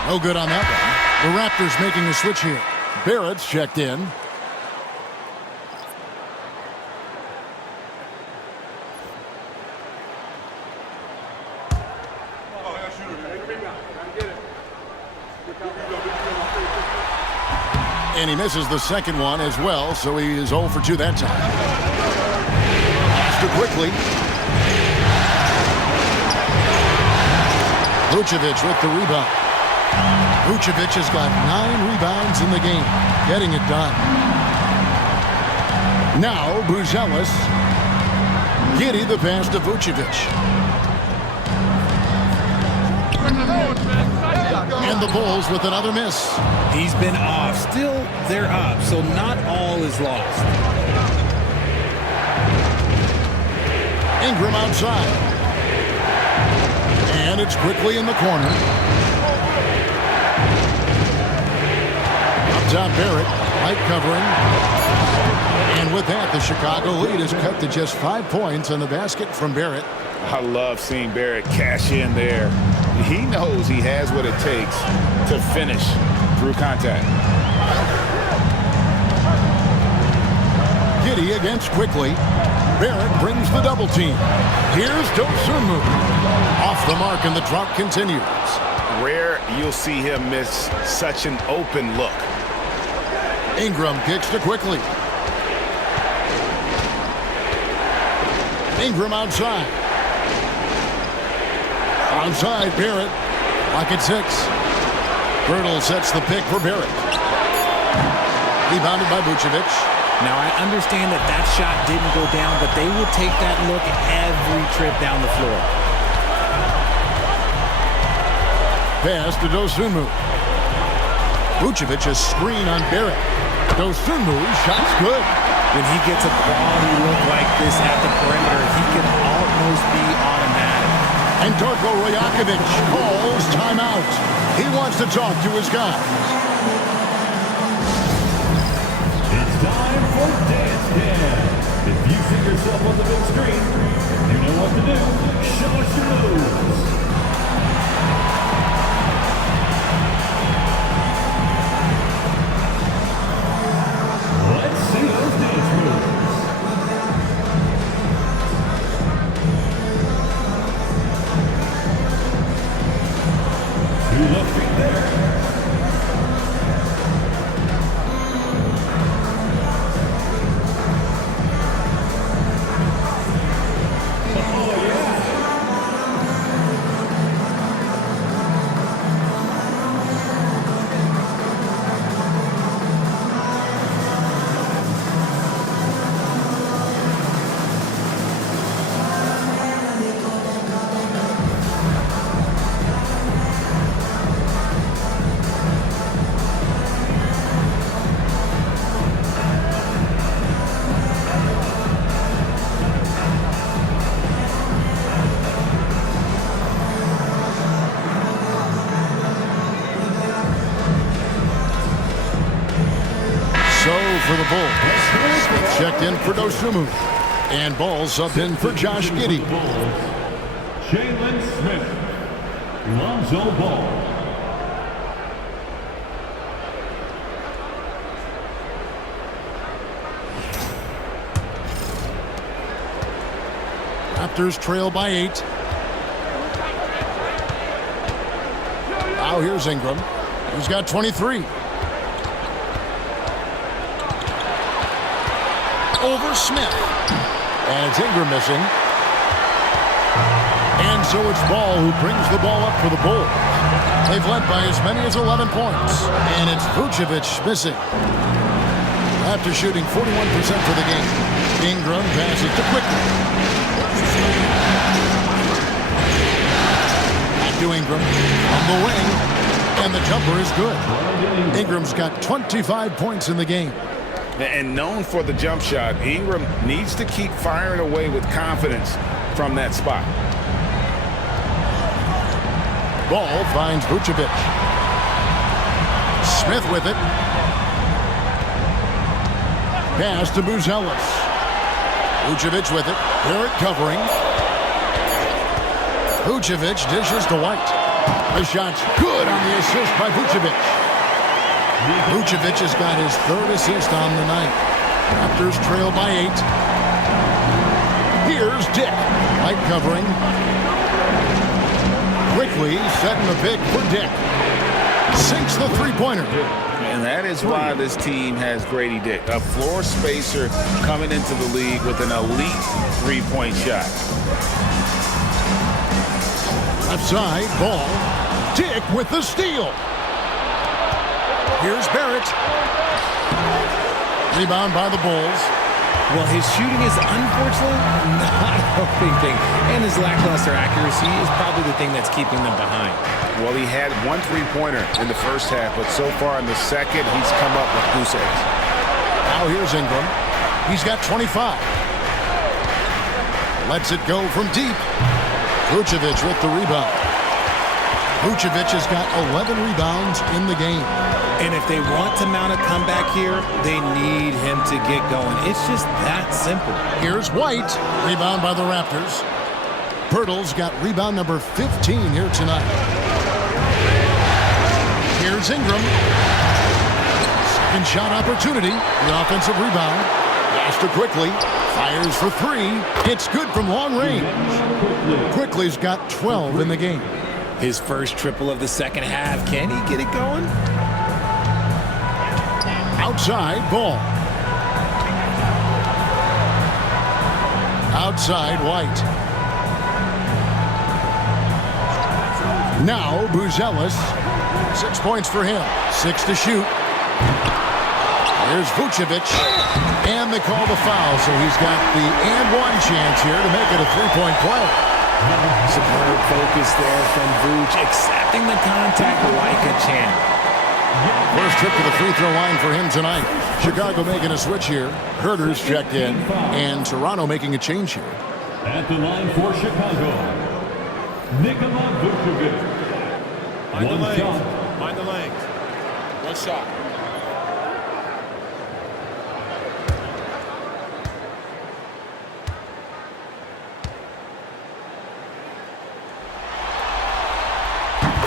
No good on that one. The Raptors making a switch here. Barrett's checked in. And he misses the second one as well, so he is 0 for 2 that time. Pass to quickly. Vucevic with the rebound. Vucevic has got 9 rebounds in the game, getting it done. Now Buzelis. Giddey the pass to Vucevic. And the Bulls with another miss. He's been off. Still, they're up, so not all is lost. Ingram outside. And it's quickly in the corner. Up top, Barrett. Light covering. And with that, the Chicago lead is cut to just 5 points on the basket from Barrett. I love seeing Barrett cash in there. He knows he has what it takes to finish through contact. Giddey against quickly. Barrett brings the double team. Here's Dosunmu. Off the mark, and the drop continues. Rare you'll see him miss such an open look. Ingram kicks to quickly. Ingram outside. Outside, Barrett. Lock at 6. Birtle sets the pick for Barrett. Rebounded by Vucevic. Now, I understand that that shot didn't go down, but they will take that look every trip down the floor. Pass to Dosunmu. Vucevic a screen on Barrett. Dosunmu, shot's good. When he gets a quality look like this at the perimeter, he can almost be automatic. And Darko Rajakovic calls timeout. He wants to talk to his guys. It's time for Dance Dance. If you see yourself on the big screen, you know what to do. Show us your moves. Let's see those dance moves. Two left feet there. for the Bulls. Smith checked in for Dosunmu. And Ball subbed in for Josh Giddey. Jalen Smith. Lonzo Ball. Raptors trail by 8. Now here's Ingram. He's got 23. Over Smith. And it's Ingram missing. And so it's Ball who brings the ball up for the Bulls. They've led by as many as 11 points. And it's Vucevic missing. After shooting 41% for the game. Ingram passes to Quickly. Back to Ingram on the wing. And the jumper is good. Ingram's got 25 points in the game. And known for the jump shot, Ingram needs to keep firing away with confidence from that spot. Ball finds Vucevic. Smith with it. Pass to Buzelis. Vucevic with it. Barrett covering. Vucevic dishes to White. The shot's good on the assist by Vucevic. Vucevic has got his third assist on the night. Raptors trail by 8. Here's Dick. White covering. Quickly setting the pick for Dick. Sinks the three-pointer. And that is why this team has Grady Dick, a floor spacer coming into the league with an elite three-point shot. Left side, Ball. Dick with the steal. Here's Barrett. Rebound by the Bulls. Well, his shooting is unfortunately not a big thing. And his lackluster accuracy is probably the thing that's keeping them behind. Well, he had one three-pointer in the first half, but so far in the second, he's come up with goose eggs. Now here's Ingram. He's got 25. Lets it go from deep. Vucevic with the rebound. Vucevic has got 11 rebounds in the game. And if they want to mount a comeback here, they need him to get going. It's just that simple. Here's White. Rebound by the Raptors. Pirtle's got rebound number 15 here tonight. Here's Ingram. Second shot opportunity. The offensive rebound. Pass to Quickly. Fires for 3. It's good from long range. Quickly's got 12 in the game. His first triple of the second half. Can he get it going? Outside, Ball. Outside, White. Now, Buzelis. 6 points for him. 6 to shoot. Here's Vucevic. And they call the foul, so he's got the and-one chance here to make it a three-point play. Superb focus there from Vuce, accepting the contact like a champ. First trip to the free throw line for him tonight. Chicago making a switch here. Herter's checked in. And Toronto making a change here. At the line for Chicago, Nikola Vucevic. One shot. Mind the lane. One shot.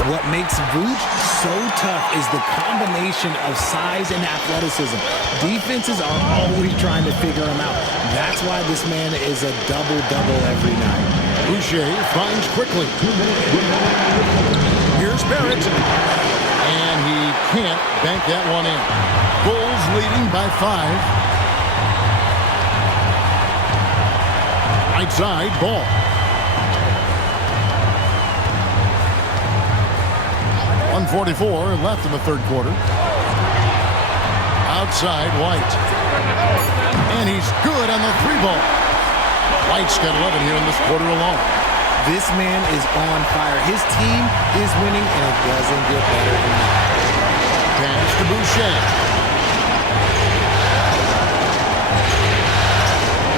What makes Vuce so tough is the combination of size and athleticism. Defenses are always trying to figure him out. That's why this man is a double-double every night. Boucher finds Quickly. Here's Barrett. And he can't bank that one in. Bulls leading by 5. Right side, Ball. .144 left in the third quarter. Outside, White. And he's good on the three ball. White's got 11 here in this quarter alone. This man is on fire. His team is winning, and it doesn't get better than that. Pass to Boucher.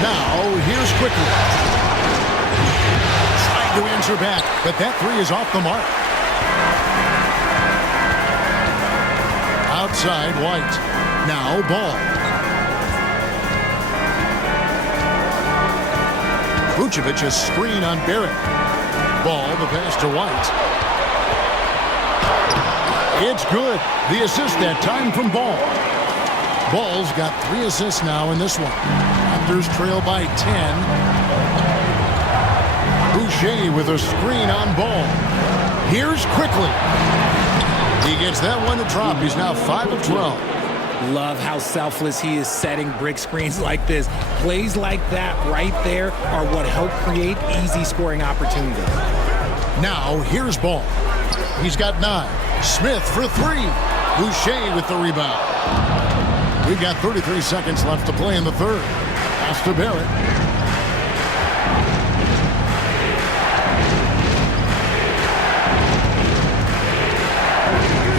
Now, here's Quickly. Trying to answer back, but that three is off the mark. Outside, White. Now, Ball. Vucevic, a screen on Barrett. Ball, the pass to White. It's good. The assist that time from Ball. Ball's got 3 assists now in this one. Raptors trail by 10. Boucher with a screen on Ball. Here's Quickly. He gets that one to drop. He's now 5 of 12. Love how selfless he is setting brick screens like this. Plays like that right there are what help create easy scoring opportunities. Now here's Ball. He's got 9. Smith for 3. Boucher with the rebound. We've got 33 seconds left to play in the third. Pass to Barrett.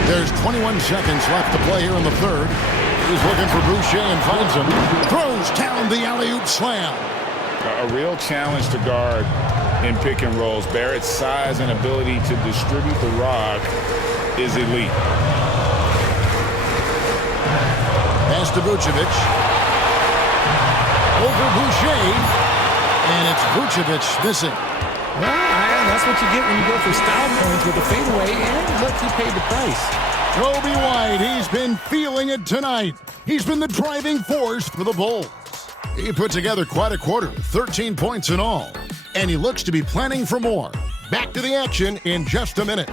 There's 21 seconds left to play here in the third. He's looking for Boucher and finds him. Throws down the alley-oop slam. A real challenge to guard in pick and rolls. Barrett's size and ability to distribute the rock is elite. Pass to Vucevic. Over Boucher. And it's Vucevic missing. Well, that's what you get when you go for style points with a fadeaway, and look, he paid the price. Kobe White, he's been feeling it tonight. He's been the driving force for the Bulls. He put together quite a quarter, 13 points in all. And he looks to be planning for more. Back to the action in just a minute.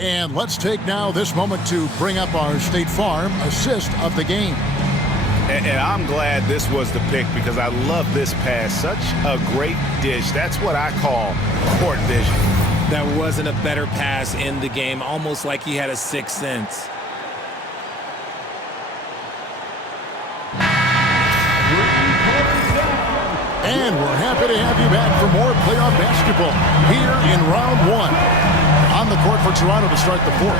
And let's take now this moment to bring up our State Farm assist of the game. And I'm glad this was the pick because I love this pass. Such a great dish. That's what I call court vision. There wasn't a better pass in the game, almost like he had a sixth sense. And we're happy to have you back for more playoff basketball here in round 1. On the court for Toronto to start the fourth.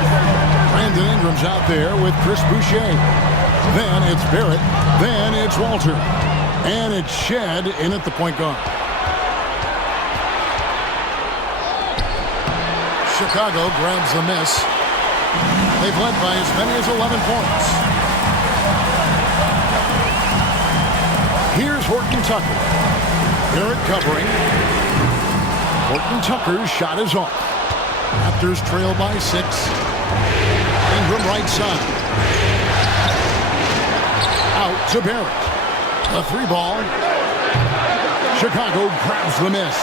Brandon Ingram's out there with Chris Boucher. Then it's Barrett. Then it's Walter. And it's Shed in at the point guard. Chicago grabs the miss. They've led by as many as 11 points. Here's Horton Tucker. Barrett covering. Horton Tucker's shot is off. Raptors trail by 6. Ingram right side. Out to Barrett. The 3-ball. Chicago grabs the miss.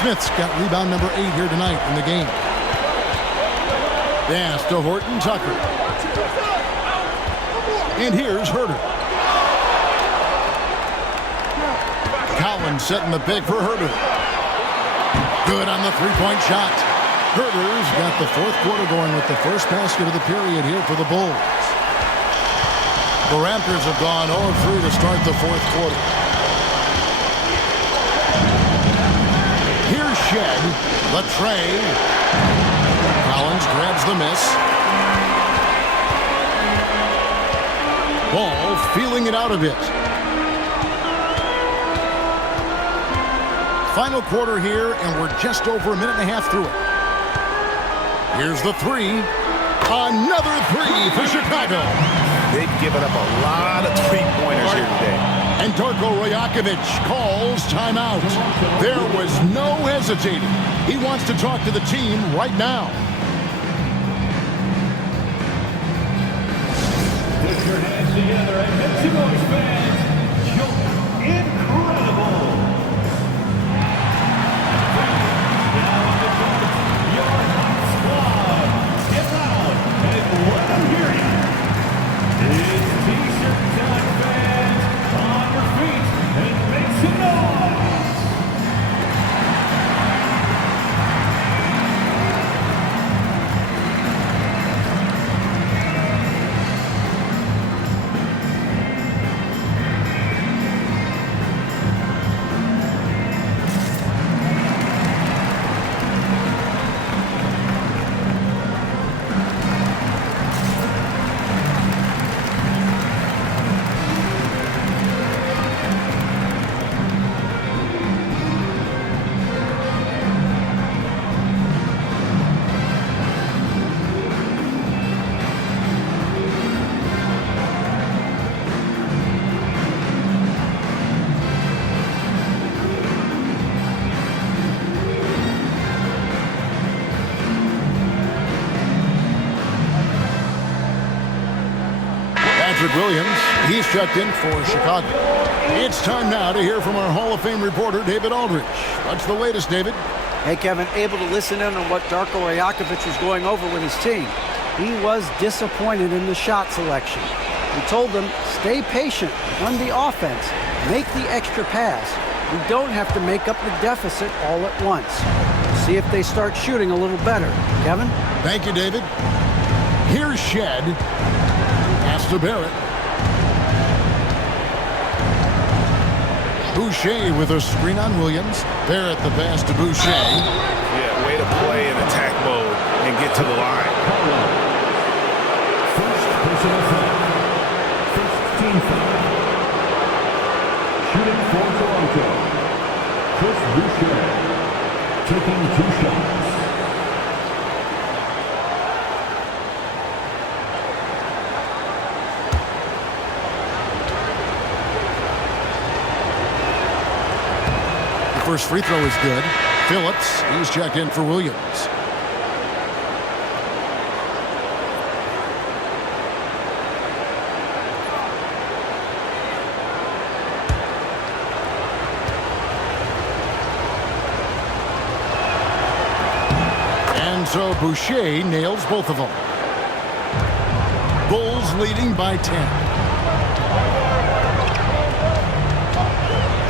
Smith's got rebound number 8 here tonight in the game. Pass to Horton Tucker. And here's Herter. Collins setting the pick for Herter. Good on the 3-point shot. Herter's got the fourth quarter going with the first basket of the period here for the Bulls. The Raptors have gone 0-3 to start the fourth quarter. Here's Shed. The tray. Collins grabs the miss. Ball feeling it out a bit. Final quarter here, and we're just over a minute and a half through it. Here's the 3. Another 3 for Chicago. They've given up a lot of three-pointers here today. And Darko Rajakovic calls timeout. There was no hesitating. He wants to talk to the team right now. Put your hands together and make some noise, fans. You're incredible. Now on the court, your hot squad. Get loud and let them hear you. It's T-shirt time, fans. On your feet and make some noise. Patrick Williams. He's checked in for Chicago. It's time now to hear from our Hall of Fame reporter, David Aldrich. What's the latest, David? Hey, Kevin, able to listen in on what Darko Rajakovic was going over with his team. He was disappointed in the shot selection. He told them, stay patient, run the offense, make the extra pass. We don't have to make up the deficit all at once. See if they start shooting a little better. Kevin? Thank you, David. Here's Shed. Pass to Barrett. Boucher with a screen on Williams. Barrett the pass to Boucher. Yeah, way to play in attack mode and get to the line. First personal foul. First team foul. Shooting for Toronto. Chris Boucher taking 2 shots. First free throw is good. Phillips, he's checked in for Williams. And so Boucher nails both of them. Bulls leading by 10.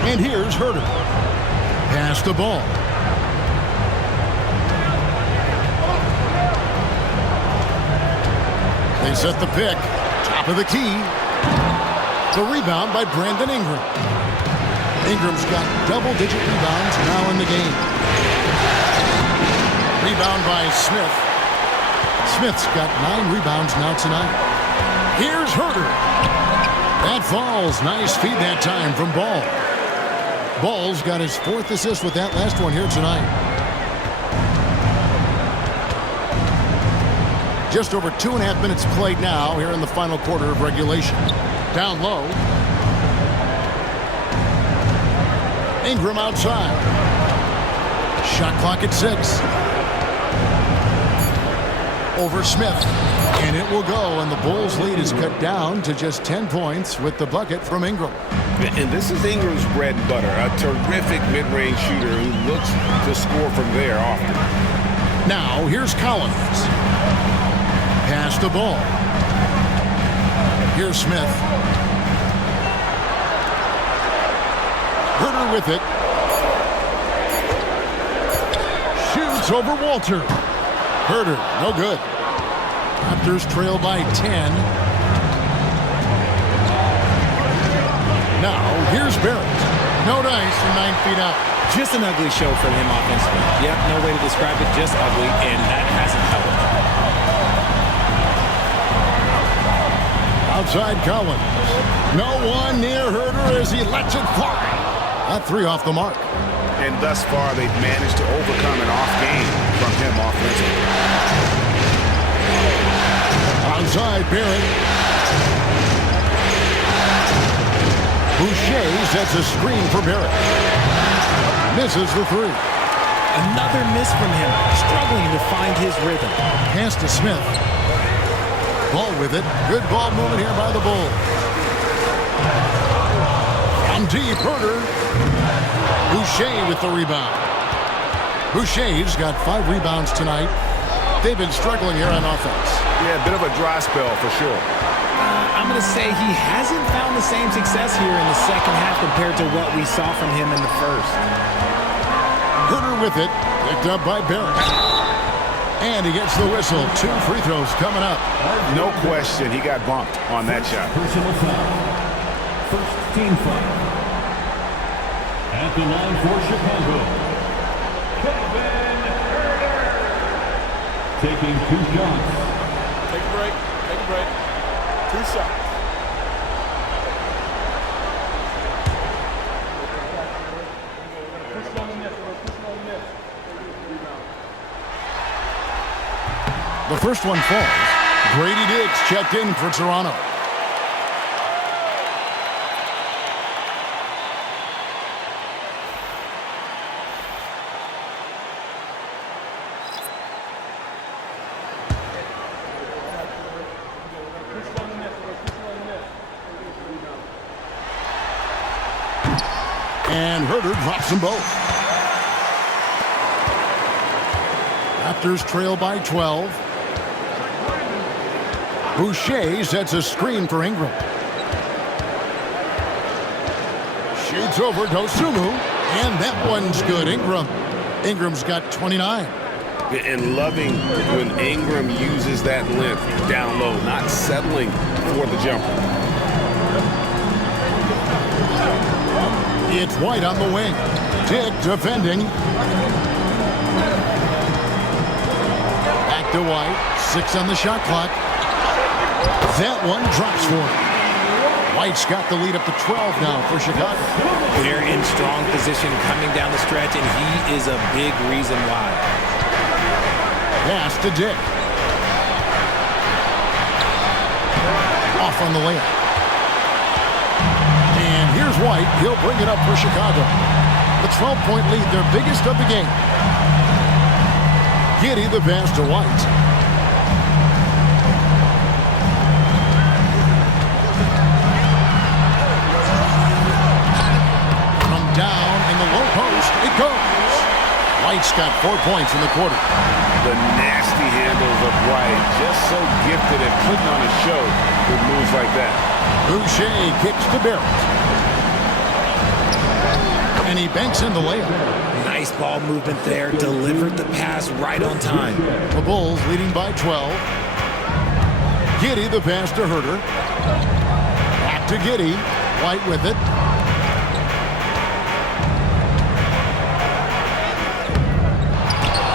And here's Herter. Pass the ball. They set the pick. Top of the key. The rebound by Brandon Ingram. Ingram's got double-digit rebounds now in the game. Rebound by Smith. Smith's got 9 rebounds now tonight. Here's Herter. That falls. Nice feed that time from Ball. Ball's got his 4th assist with that last one here tonight. Just over 2.5 minutes played now here in the final quarter of regulation. Down low. Ingram outside. Shot clock at 6. Over Smith. And it will go, and the Bulls' lead is cut down to just 10 points with the bucket from Ingram. And this is Ingram's bread and butter, a terrific mid-range shooter who looks to score from there often. Now, here's Collins. Pass the ball. Here's Smith. Herter with it. Shoots over Walter. Herter, no good. Raptors trail by 10. Now, here's Barrett. No dice from 9 feet out. Just an ugly show for him offensively. Yep, no way to describe it, just ugly, and that hasn't helped. Outside Collins. No one near Herter as he lets it fly. That 3 off the mark. And thus far, they've managed to overcome an off game from him offensively. Outside Barrett. Boucher sets a screen for Barrett. Misses the 3. Another miss from him, struggling to find his rhythm. Pass to Smith. Ball with it. Good ball movement here by the Bulls. From deep, Herter. Boucher with the rebound. Boucher's got 5 rebounds tonight. They've been struggling here on offense. Yeah, a bit of a dry spell for sure. I'm going to say he hasn't found the same success here in the second half compared to what we saw from him in the first. Herter with it. Picked up by Barrett. And he gets the whistle. 2 free throws coming up. No question, he got bumped on that shot. Personal foul. First team foul. At the line for Chicago, Kevin Herter. Taking 2 shots. Take a break. Take a break. 2 shots. The first one falls. Grady Diggs checked in for Toronto. And Herder drops them both. Raptors trail by 12. Boucher sets a screen for Ingram. Shoots over Dosunmu, and that one's good. Ingram's got 29. And loving when Ingram uses that length down low, not settling for the jumper. It's White on the wing. Dick defending. Back to White. 6 on the shot clock. That one drops for him. White's got the lead up to 12 now for Chicago. They're in strong position coming down the stretch, and he is a big reason why. Pass to Dick. Off on the layup. And here's White. He'll bring it up for Chicago. The 12-point lead, their biggest of the game. Giddey the pass to White. From down in the low post, it goes. White's got 4 points in the quarter. The nasty handles of White, just so gifted at putting on a show with moves like that. Boucher kicks to Barrett. And he banks in the layup. Nice ball movement there. Delivered the pass right on time. The Bulls leading by 12. Giddey the pass to Herder. Back to Giddey. White with it.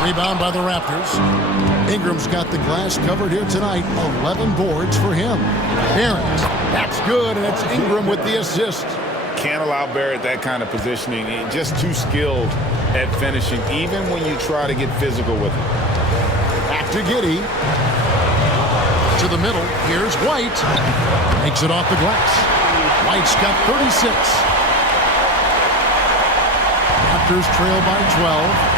Rebound by the Raptors. Ingram's got the glass covered here tonight. 11 boards for him. Barrett. That's good, and it's Ingram with the assist. Can't allow Barrett that kind of positioning. He's just too skilled at finishing, even when you try to get physical with him. Back to Giddey. To the middle. Here's White. Makes it off the glass. White's got 36. Raptors trail by 12.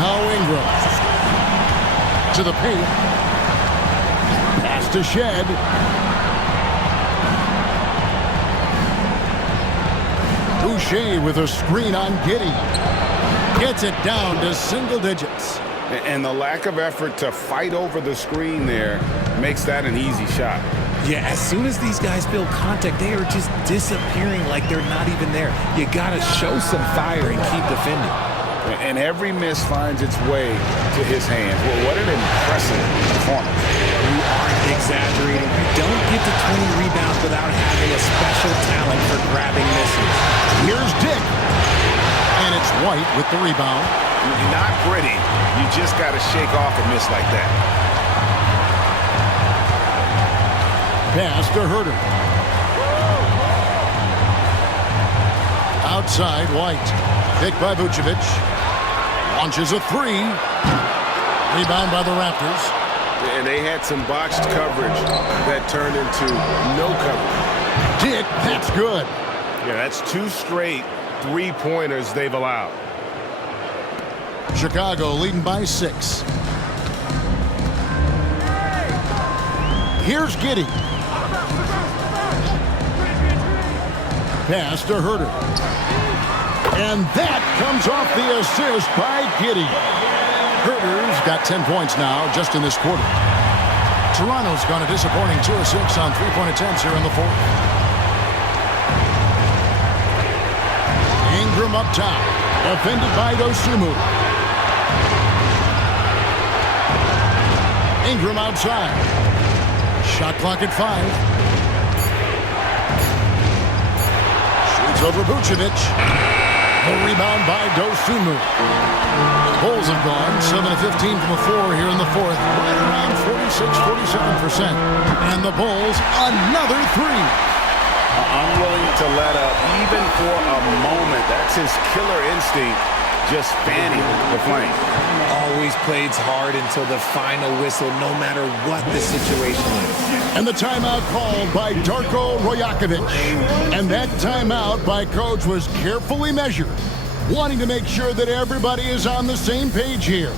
Now Ingram. To the paint. Pass to Shed. Boucher with a screen on Giddey. Gets it down to single digits. And the lack of effort to fight over the screen there makes that an easy shot. Yeah, as soon as these guys feel contact, they are just disappearing like they're not even there. You got to show some fire and keep defending. And every miss finds its way to his hands. Well, what an impressive performance. You aren't exaggerating. You don't get to 20 rebounds without having a special talent for grabbing misses. Here's Dick. And it's White with the rebound. Not pretty. You just got to shake off a miss like that. Pass to Herder. Outside, White. Picked by Vucevic. Launches a three. Rebound by the Raptors. And they had some botched coverage that turned into no coverage. Dick, that's good. Yeah, that's 2 straight three-pointers they've allowed. Chicago leading by 6. Here's Giddey. Pass to Herder. And that comes off the assist by Giddey. Herder's got 10 points now just in this quarter. Toronto's gone a disappointing 2 of 6 on three-point attempts here in the fourth. Ingram up top. Defended by Dosunmu. Ingram outside. Shot clock at 5. Shoots over Vucevic. The rebound by Dosunmu. Bulls have gone 7 of 15 from the floor here in the fourth. Right around 46-47%. And the Bulls, another 3. Unwilling to let up even for a moment. That's his killer instinct, just fanning the flame. Always plays hard until the final whistle, no matter what the situation is. And the timeout called by Darko Rajakovic. And that timeout by Coach was carefully measured, wanting to make sure that everybody is on the same page here.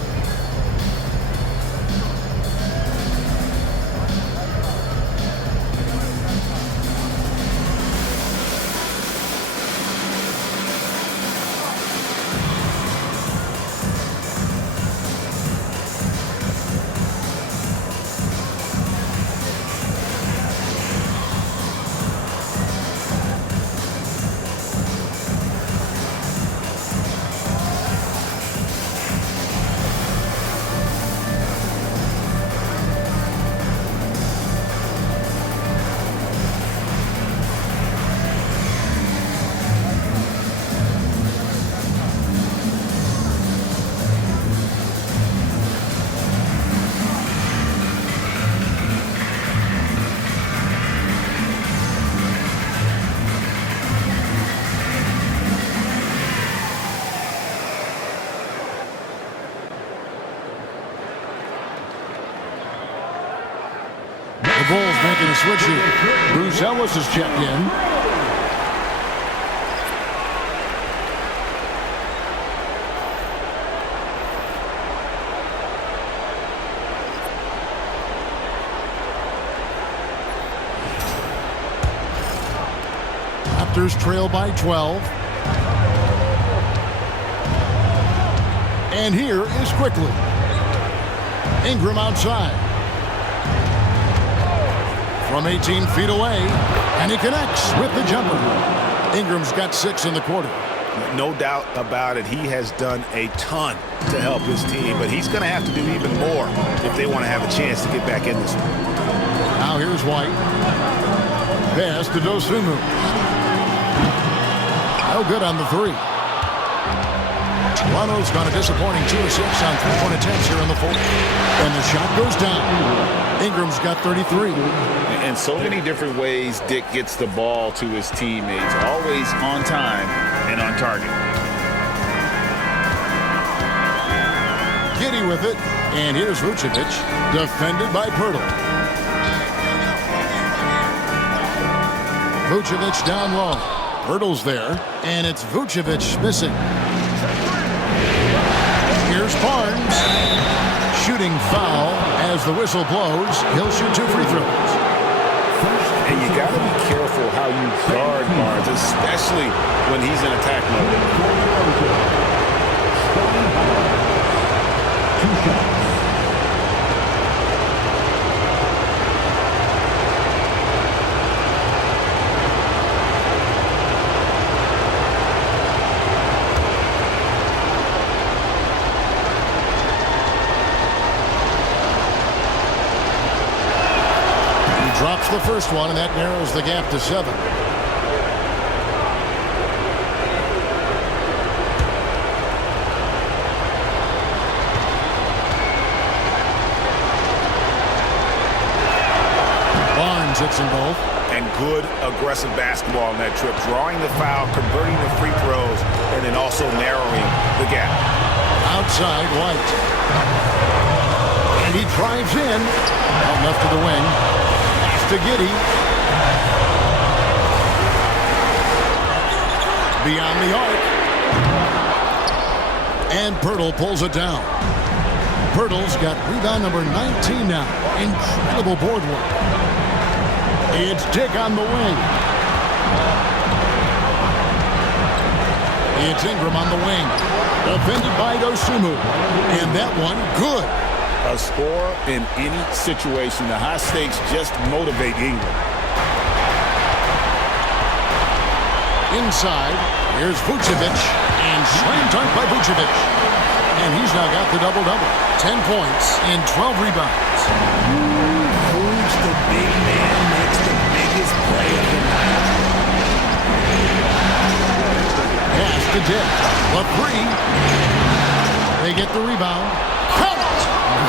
The Bulls making a switch here. Bruce Ellis has checked in. Raptors trail by 12. And here is quickly. Ingram outside. From 18 feet away. And he connects with the jumper. Ingram's got 6 in the quarter. No doubt about it. He has done a ton to help his team, but he's going to have to do even more if they want to have a chance to get back in this one. Now here's White. Pass to Dosunmu. No good on the 3. Toronto's got a disappointing 2 of 6 on 3-point attempts here in the 4th. And the shot goes down. Ingram's got 33. And so many different ways Dick gets the ball to his teammates. Always on time and on target. Giddy with it. And here's Vucevic, defended by Pirtle. Vucevic down low. Pirtle's there. And it's Vucevic missing. Here's Barnes. Shooting foul as the whistle blows. He'll shoot 2 free throws. And you got to be careful how you guard Barnes, especially when he's in attack mode. 2 shots. Drops the first one, and that narrows the gap to 7. Barnes hits them both. And good aggressive basketball in that trip. Drawing the foul, converting the free throws, and then also narrowing the gap. Outside, White. And he drives in. Out left to the wing. To Giddy. Beyond the arc. And Pirtle pulls it down. Pirtle's got rebound number 19 now. Incredible board work. It's Dick on the wing. It's Ingram on the wing. Defended by Dosunmu. And that one, good. A score in any situation. The high stakes just motivate Ingram. Inside, here's Vucevic, and slam dunk by Vucevic. And he's now got the double-double. 10 points and 12 rebounds. Who's the big man makes the biggest play of the night? Pass to Dick. The 3. They get the rebound. Count!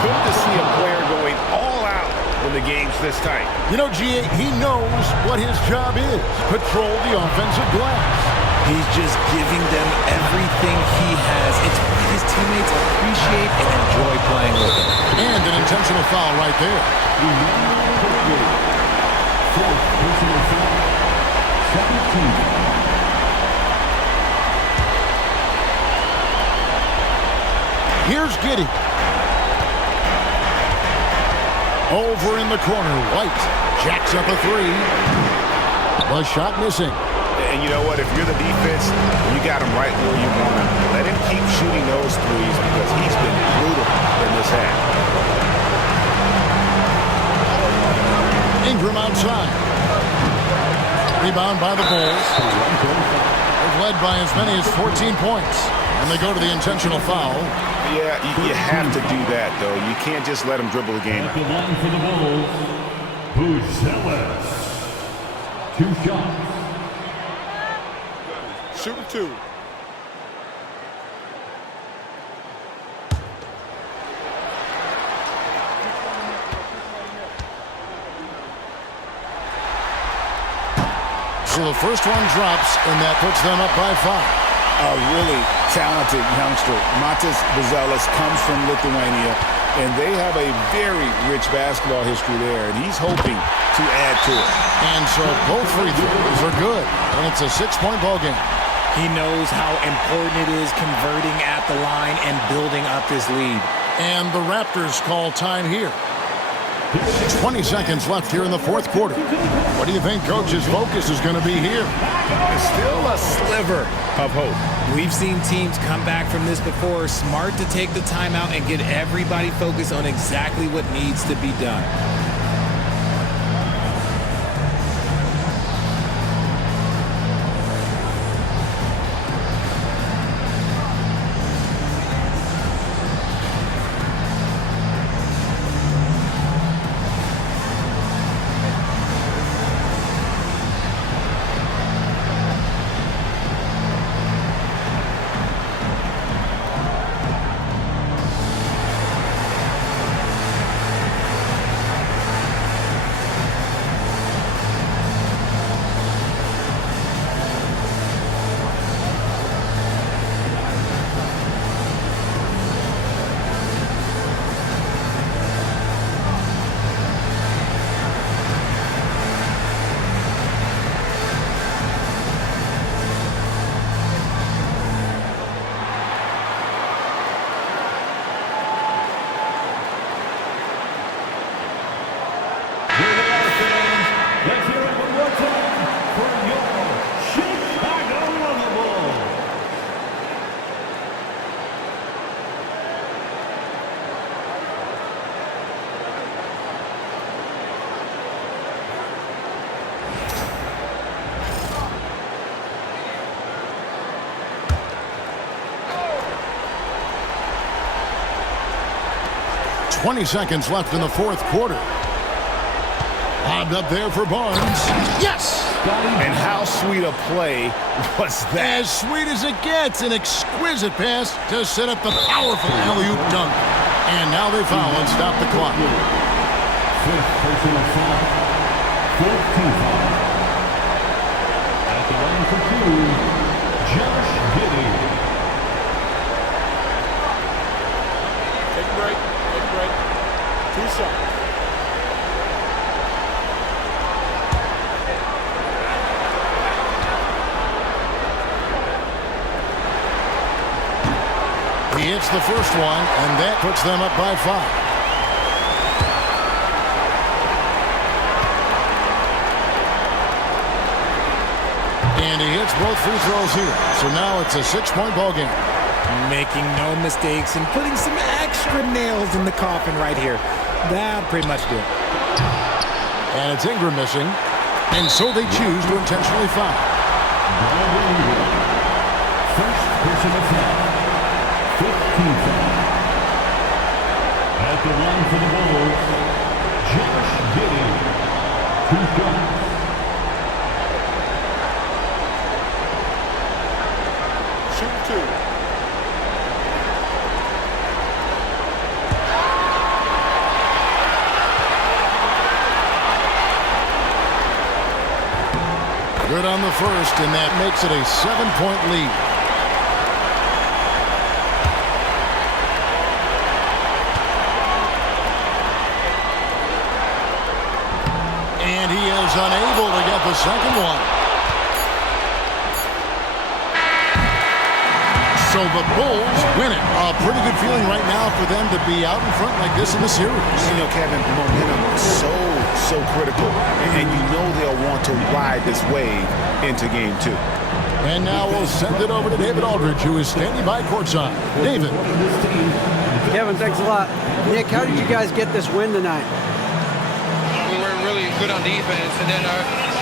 Good to see a player going all out when the game's this tight. You know, G.A., he knows what his job is. Patrol the offensive glass. He's just giving them everything he has. It's what his teammates appreciate and enjoy playing with him. And an intentional foul right there. Fourth personal foul. 17. Here's Giddy. Over in the corner, White jacks up a 3. The shot missing. And you know what? If you're the defense, you got him right where you want him. Let him keep shooting those threes because he's been brutal in this half. Ingram outside. Rebound by the Bulls. They've led by as many as 14 points. And they go to the intentional foul. Yeah, you have to do that, though. You can't just let him dribble the game. At the line for the Bulls, Buzelis. 2 shots. Shooting 2. So the first one drops, and that puts them up by 5. a really talented youngster. Matas Buzelis comes from Lithuania, and they have a very rich basketball history there, and he's hoping to add to it. And so both free throws are good, and it's a 6-point ball game. He knows how important it is converting at the line and building up this lead. And the Raptors call time here. 20 seconds left here in the fourth quarter. What do you think Coach's focus is going to be here? There's still a sliver of hope. We've seen teams come back from this before. Smart to take the timeout and get everybody focused on exactly what needs to be done. Let's hear it one more time for your Chicago Bulls. .20 seconds left in the fourth quarter. Lobbed up there for Barnes. Yes! And how sweet a play was that? As sweet as it gets. An exquisite pass to set up the powerful alley-oop dunk. And now they foul and stop the clock. Fifth personal foul. 14 foul. At the line for two, Josh Giddey. Take a break. Take a break. 2 shots. He hits the first one, and that puts them up by 5. And he hits both free throws here. So now it's a 6-point ball game. Making no mistakes and putting some extra nails in the coffin right here. That'll pretty much do it. And it's Ingram missing. And so they choose to intentionally foul. First personal foul. 15 foul. At the line for the Bulls, Josh Giddey. 2 shots. Shoot 2. Good on the first, and that makes it a 7-point lead. And he is unable to get the second one. So the Bulls win it. A pretty good feeling right now for them to be out in front like this in the series. You know, Kevin, momentum is so critical. And you know they'll want to ride this wave into game 2. And now we'll send it over to David Aldridge, who is standing by courtside. David. Kevin, thanks a lot. Nick, how did you guys get this win tonight? We were really good on defense, and then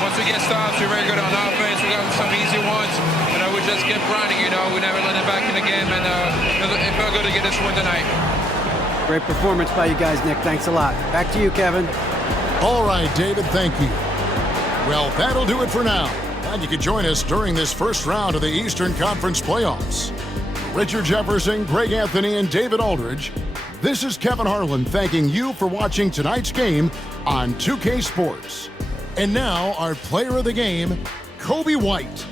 once we get stops, we're very good on offense. We got some easy ones, and we just kept grinding. We never let it back in the game, and it felt good to get this win tonight. Great performance by you guys, Nick. Thanks a lot. Back to you, Kevin. All right, David, thank you. Well, that'll do it for now. Glad you could join us during this first round of the Eastern Conference playoffs. Richard Jefferson, Greg Anthony, and David Aldridge. This is Kevin Harlan thanking you for watching tonight's game on 2K Sports. And now our player of the game, Kobe White.